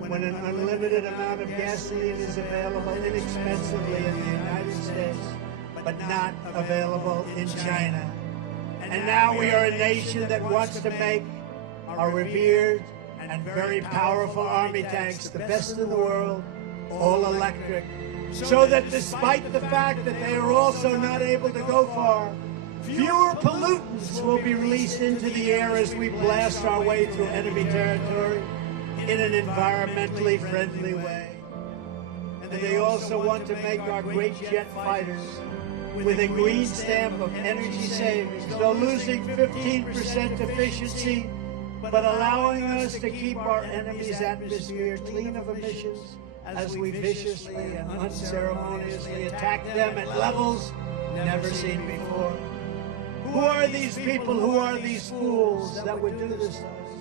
when an unlimited amount of gasoline is available inexpensively in the United States, but not available in China. And now we are a nation that wants to make our revered and very powerful army tanks the best in the world, all electric, so that despite the fact that they are also not able to go far, fewer pollutants will be released into the air as we blast our way through enemy territory in an environmentally friendly way. And they also want to make our great jet fighters with a green stamp of energy savings, so losing 15% efficiency, but allowing us to keep our enemy's atmosphere clean of emissions as we viciously and unceremoniously attack them at levels never seen before. Who are these people? Who are these fools that would do this to us?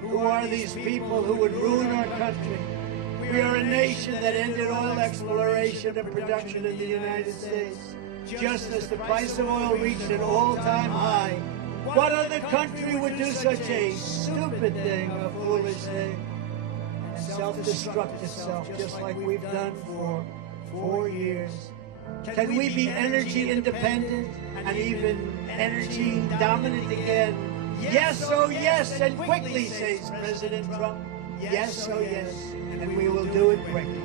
Who are these people who would ruin our country? We are a nation that ended oil exploration and production in the United States just as the price of oil reached an all-time high. What other country would do such a stupid thing, a foolish thing, and self-destruct itself just like we've done for 4 years? Can we be energy independent and even energy dominant again? Yes, oh yes, and quickly, says President Trump. Yes, oh yes, and we will do it quickly.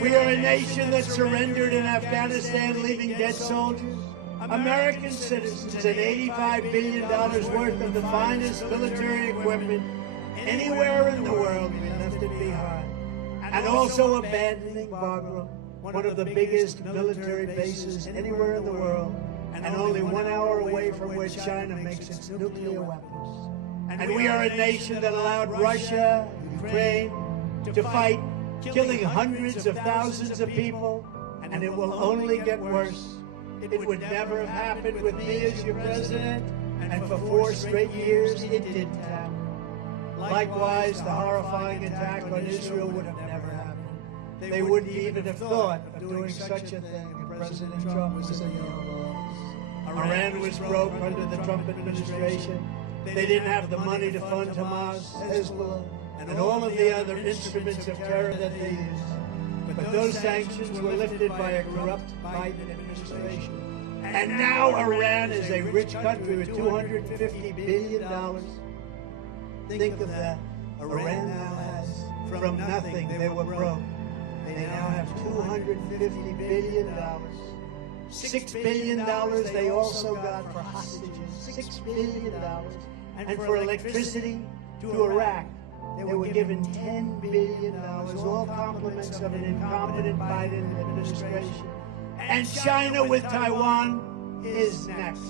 We are a nation that surrendered in Afghanistan, leaving dead soldiers, American citizens, and $85 billion worth of the finest military equipment anywhere in the world. We left it behind. And also abandoning Bagram, one of the biggest military bases anywhere in the world, and only 1 hour away from where China makes its nuclear weapons. And we are a nation that allowed Russia, Ukraine, to fight, killing hundreds of thousands of people, and it will only get worse. It would never have happened with me as your president, and for 4 straight years it didn't happen. Likewise, the horrifying attack on Israel would have never happened. They wouldn't even have thought of doing such a thing if President Trump was in the office. Iran was broke under the Trump administration. They didn't have the money to fund Hamas, Hezbollah, and all of the other instruments of terror that they used. But those sanctions were lifted by a corrupt Biden administration. And now Iran is a rich country with $250 billion. Think of that. Iran now has, from nothing, they were broke. They now have $250 billion. $6 billion they also got for hostages. $6 billion. And for electricity to Iraq, they were given $10 billion, all compliments of an incompetent Biden administration. And China with Taiwan is next.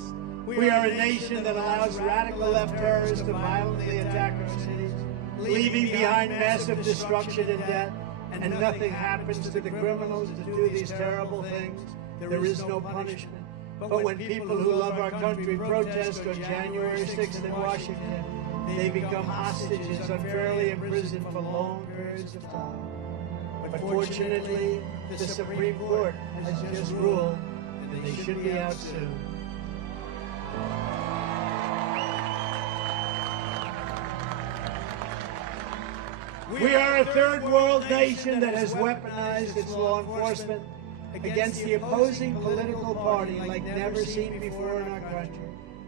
We are a nation that allows radical left terrorists to violently attack our cities, leaving behind massive destruction and death, and nothing happens to the criminals that do these terrible things. There is no punishment. But when people who love our country protest on January 6th in Washington, they become hostages, unfairly imprisoned for long periods of time. But fortunately, the Supreme Court has just ruled that they should be out soon. We are a third world nation that has weaponized its law enforcement against the opposing political party like never seen before in our country.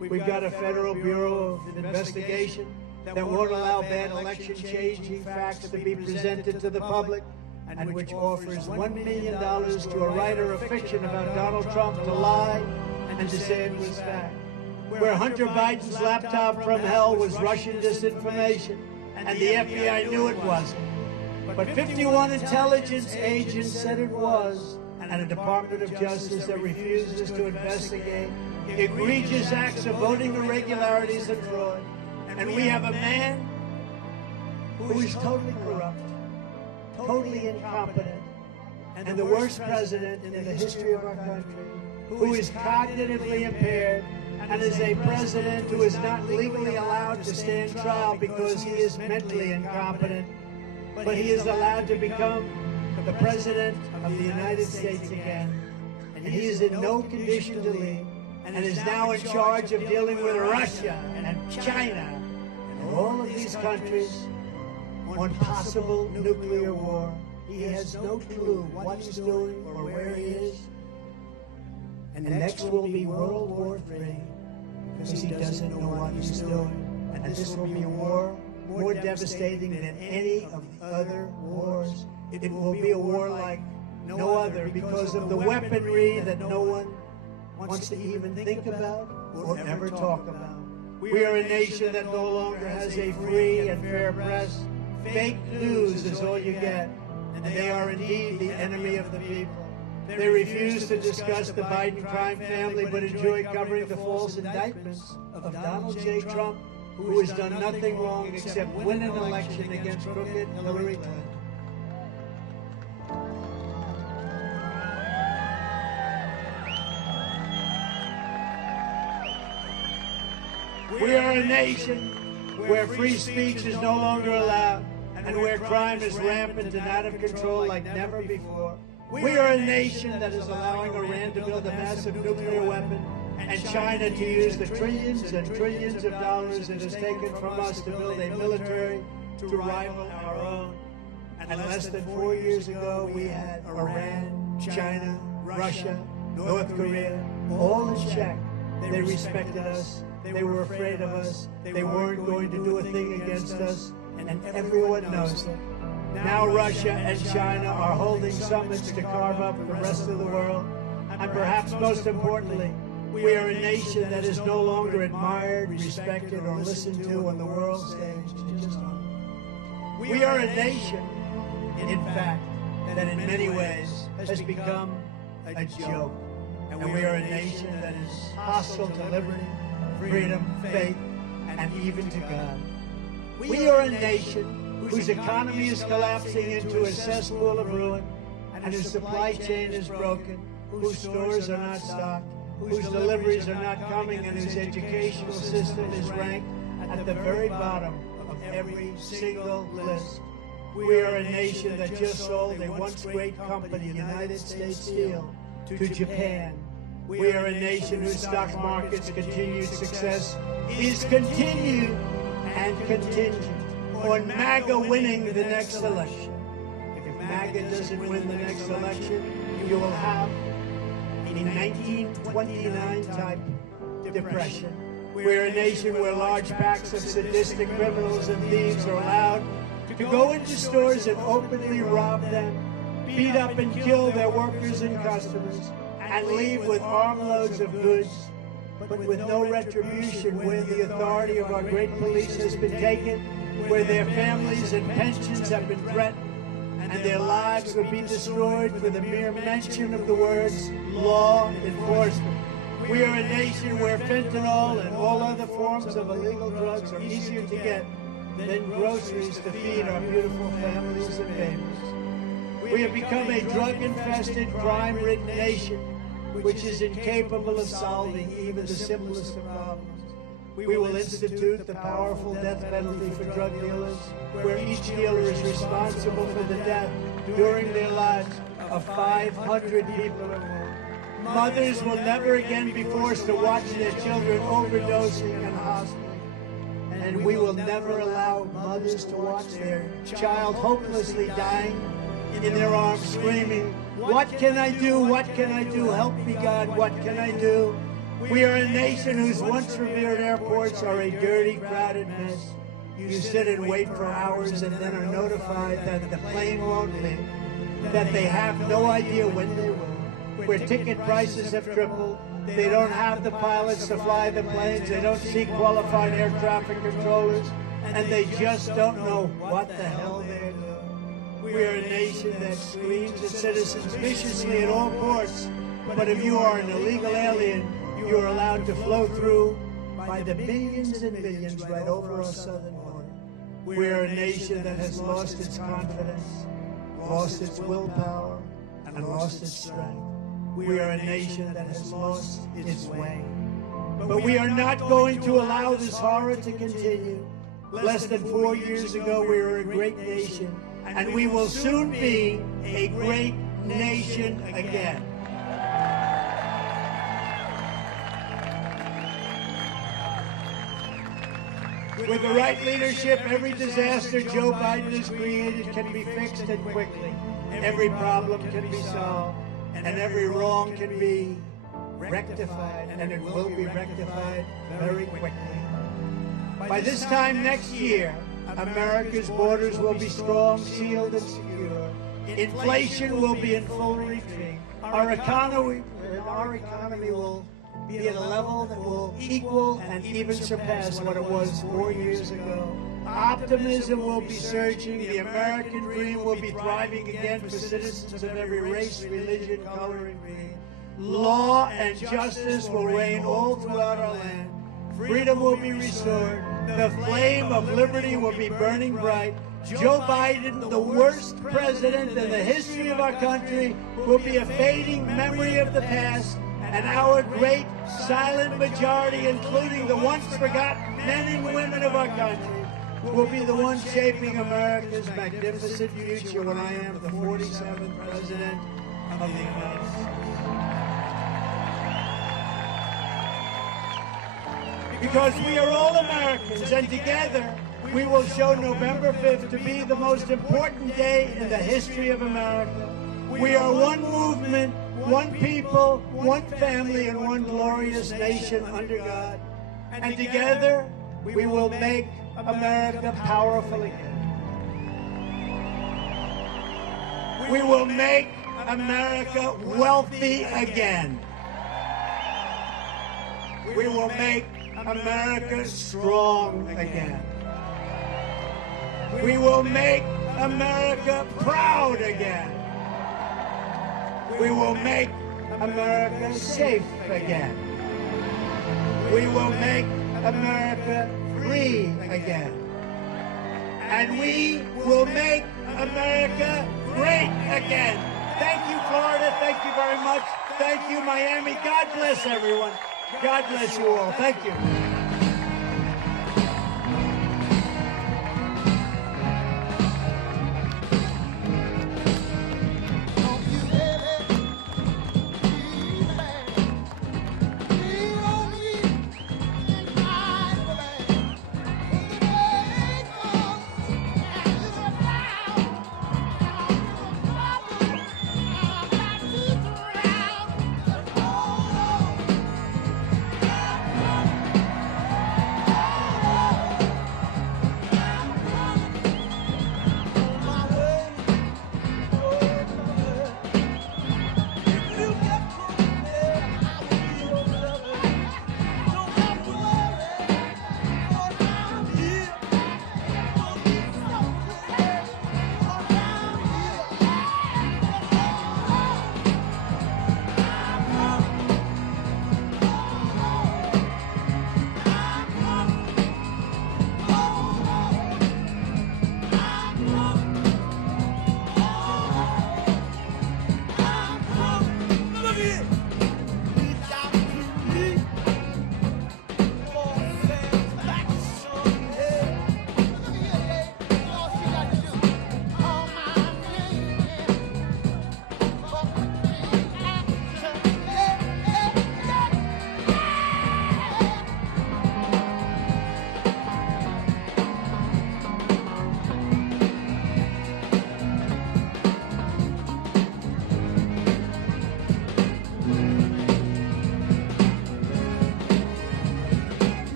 We've got a Federal Bureau of Investigation that won't allow bad election changing facts to be presented to the public, and which offers $1 million to a writer of fiction about Donald Trump to lie and to say it was fact. Where Hunter Biden's laptop from hell was Russian disinformation, and the FBI knew it wasn't. But 51 intelligence agents said it was, and a Department of Justice that refuses to investigate egregious acts of voting irregularities and fraud. And we have a man who is totally corrupt, totally incompetent, and the worst president in the history of our country, who is cognitively impaired, and is a president who is not legally allowed to stand trial because he is mentally incompetent, but he is allowed to become the President of the United States again. And he is in no condition to lead, and is now in charge of dealing with Russia and China and all of these countries on possible nuclear war. He has no clue what he's doing or where he is. And next will be World War III, because he doesn't know what he's doing. And this will be a war more devastating than any of the other wars. It will be a war like no other because of the weaponry that no one wants to even think about or ever talk about. We are a nation that no longer has a free and fair press. Fake news is all you get, and they are indeed the enemy of the people. They refuse to discuss the Biden crime family, but enjoy covering the false indictments of Donald J. Trump, who has done nothing wrong except win an election against crooked Hillary Clinton. We are a nation where free speech is no longer allowed, and where crime is rampant and out of control like never before. We are a nation that is allowing Iran to build a massive nuclear weapon, and China to use the trillions and trillions of dollars it has taken from us to build a military to rival our own. And less than 4 years ago, we had Iran, China, Russia, North Korea, all in check. They respected us. They were afraid of us. They weren't going to do a thing against us, and everyone knows it. Now Russia and China are holding summits to carve up the rest of the world. And perhaps most importantly, we are a nation that is no longer admired, respected, or listened to on the world stage. We are a nation, in fact, that in many ways has become a joke. And we are a nation that is hostile to liberty, freedom, faith, and even to God. We are a nation whose economy is collapsing into a cesspool of ruin, and whose supply chain is broken, whose stores are not stocked, whose deliveries are not coming, and whose educational system is ranked at the very bottom of every single list. We are a nation that just sold a once great company, United States Steel, to Japan. We are a nation whose stock market's continued success is continued and contingent on MAGA winning the next election. If MAGA doesn't win the next election, you will have a 1929 type depression. We're a nation where large packs of sadistic criminals and thieves are allowed to go into stores and openly rob them, beat up and kill their workers and customers, and leave with armloads of goods, but with no retribution where the authority of our great police has been taken, where their families and pensions have been threatened, and their lives will be destroyed for the mere mention of the words law enforcement. We are a nation where fentanyl and all other forms of illegal drugs are easier to get than groceries to feed our beautiful families and babies. We have become a drug-infested, crime-ridden nation, which is incapable of solving even the simplest of problems. We will institute the powerful death penalty for drug dealers, where each dealer is responsible for the death during their lives of 500 people or more. Mothers will never again be forced to watch their children overdosing in hospitals. And we will never allow mothers to watch their child hopelessly dying in their arms, screaming, "What can I do? What can I do? Help me, God, what can I do?" We are a nation whose once revered airports are a dirty, crowded mess. You sit and wait for hours and then are notified that the plane won't leave, that they have no idea when they will, where ticket prices have tripled. They don't have the pilots to fly the planes. They don't see qualified air traffic controllers, and they just don't know what the hell they're doing. We are a nation that screams at citizens viciously at all ports, but if you are an illegal alien, you are allowed to flow through by the billions and billions right over our southern border. We are a nation that has lost its confidence, lost its willpower, and lost its strength. We are a nation that has lost its way. But we are not going to allow this horror to continue. Less than 4 years ago, we were a great nation, and we will soon be a great nation again. With the right leadership, every disaster Joe Biden has created can be fixed and quickly. Every problem can be solved, and every wrong can be rectified, and it will be rectified very quickly. By this time next year, America's borders will be strong, sealed, and secure. Inflation will be in full retreat. Our economy will be at a level that will equal and even surpass what it was 4 years ago. Optimism will be surging. The American dream will be thriving again for citizens of every race, religion, color, and creed. Law and justice will reign all throughout our land. Freedom will be restored. The flame of liberty will be burning bright. Joe Biden, the worst president in the history of our country, will be a fading memory of the past, and our great silent majority, including the once forgotten men and women of our country, will be the ones shaping America's magnificent future when I am the 47th President of the United States. Because we are all Americans, and together we will show November 5th to be the most important day in the history of America. We are one movement, one people, one family, and one glorious nation under God. And together we will make America powerful again. We will make America wealthy again. We will make America strong again. We will make America proud again. We will make America safe again. We will make America free again. And we will make America great again. Thank you, Florida. Thank you very much. Thank you, Miami. God bless everyone. God bless you all. Thank you.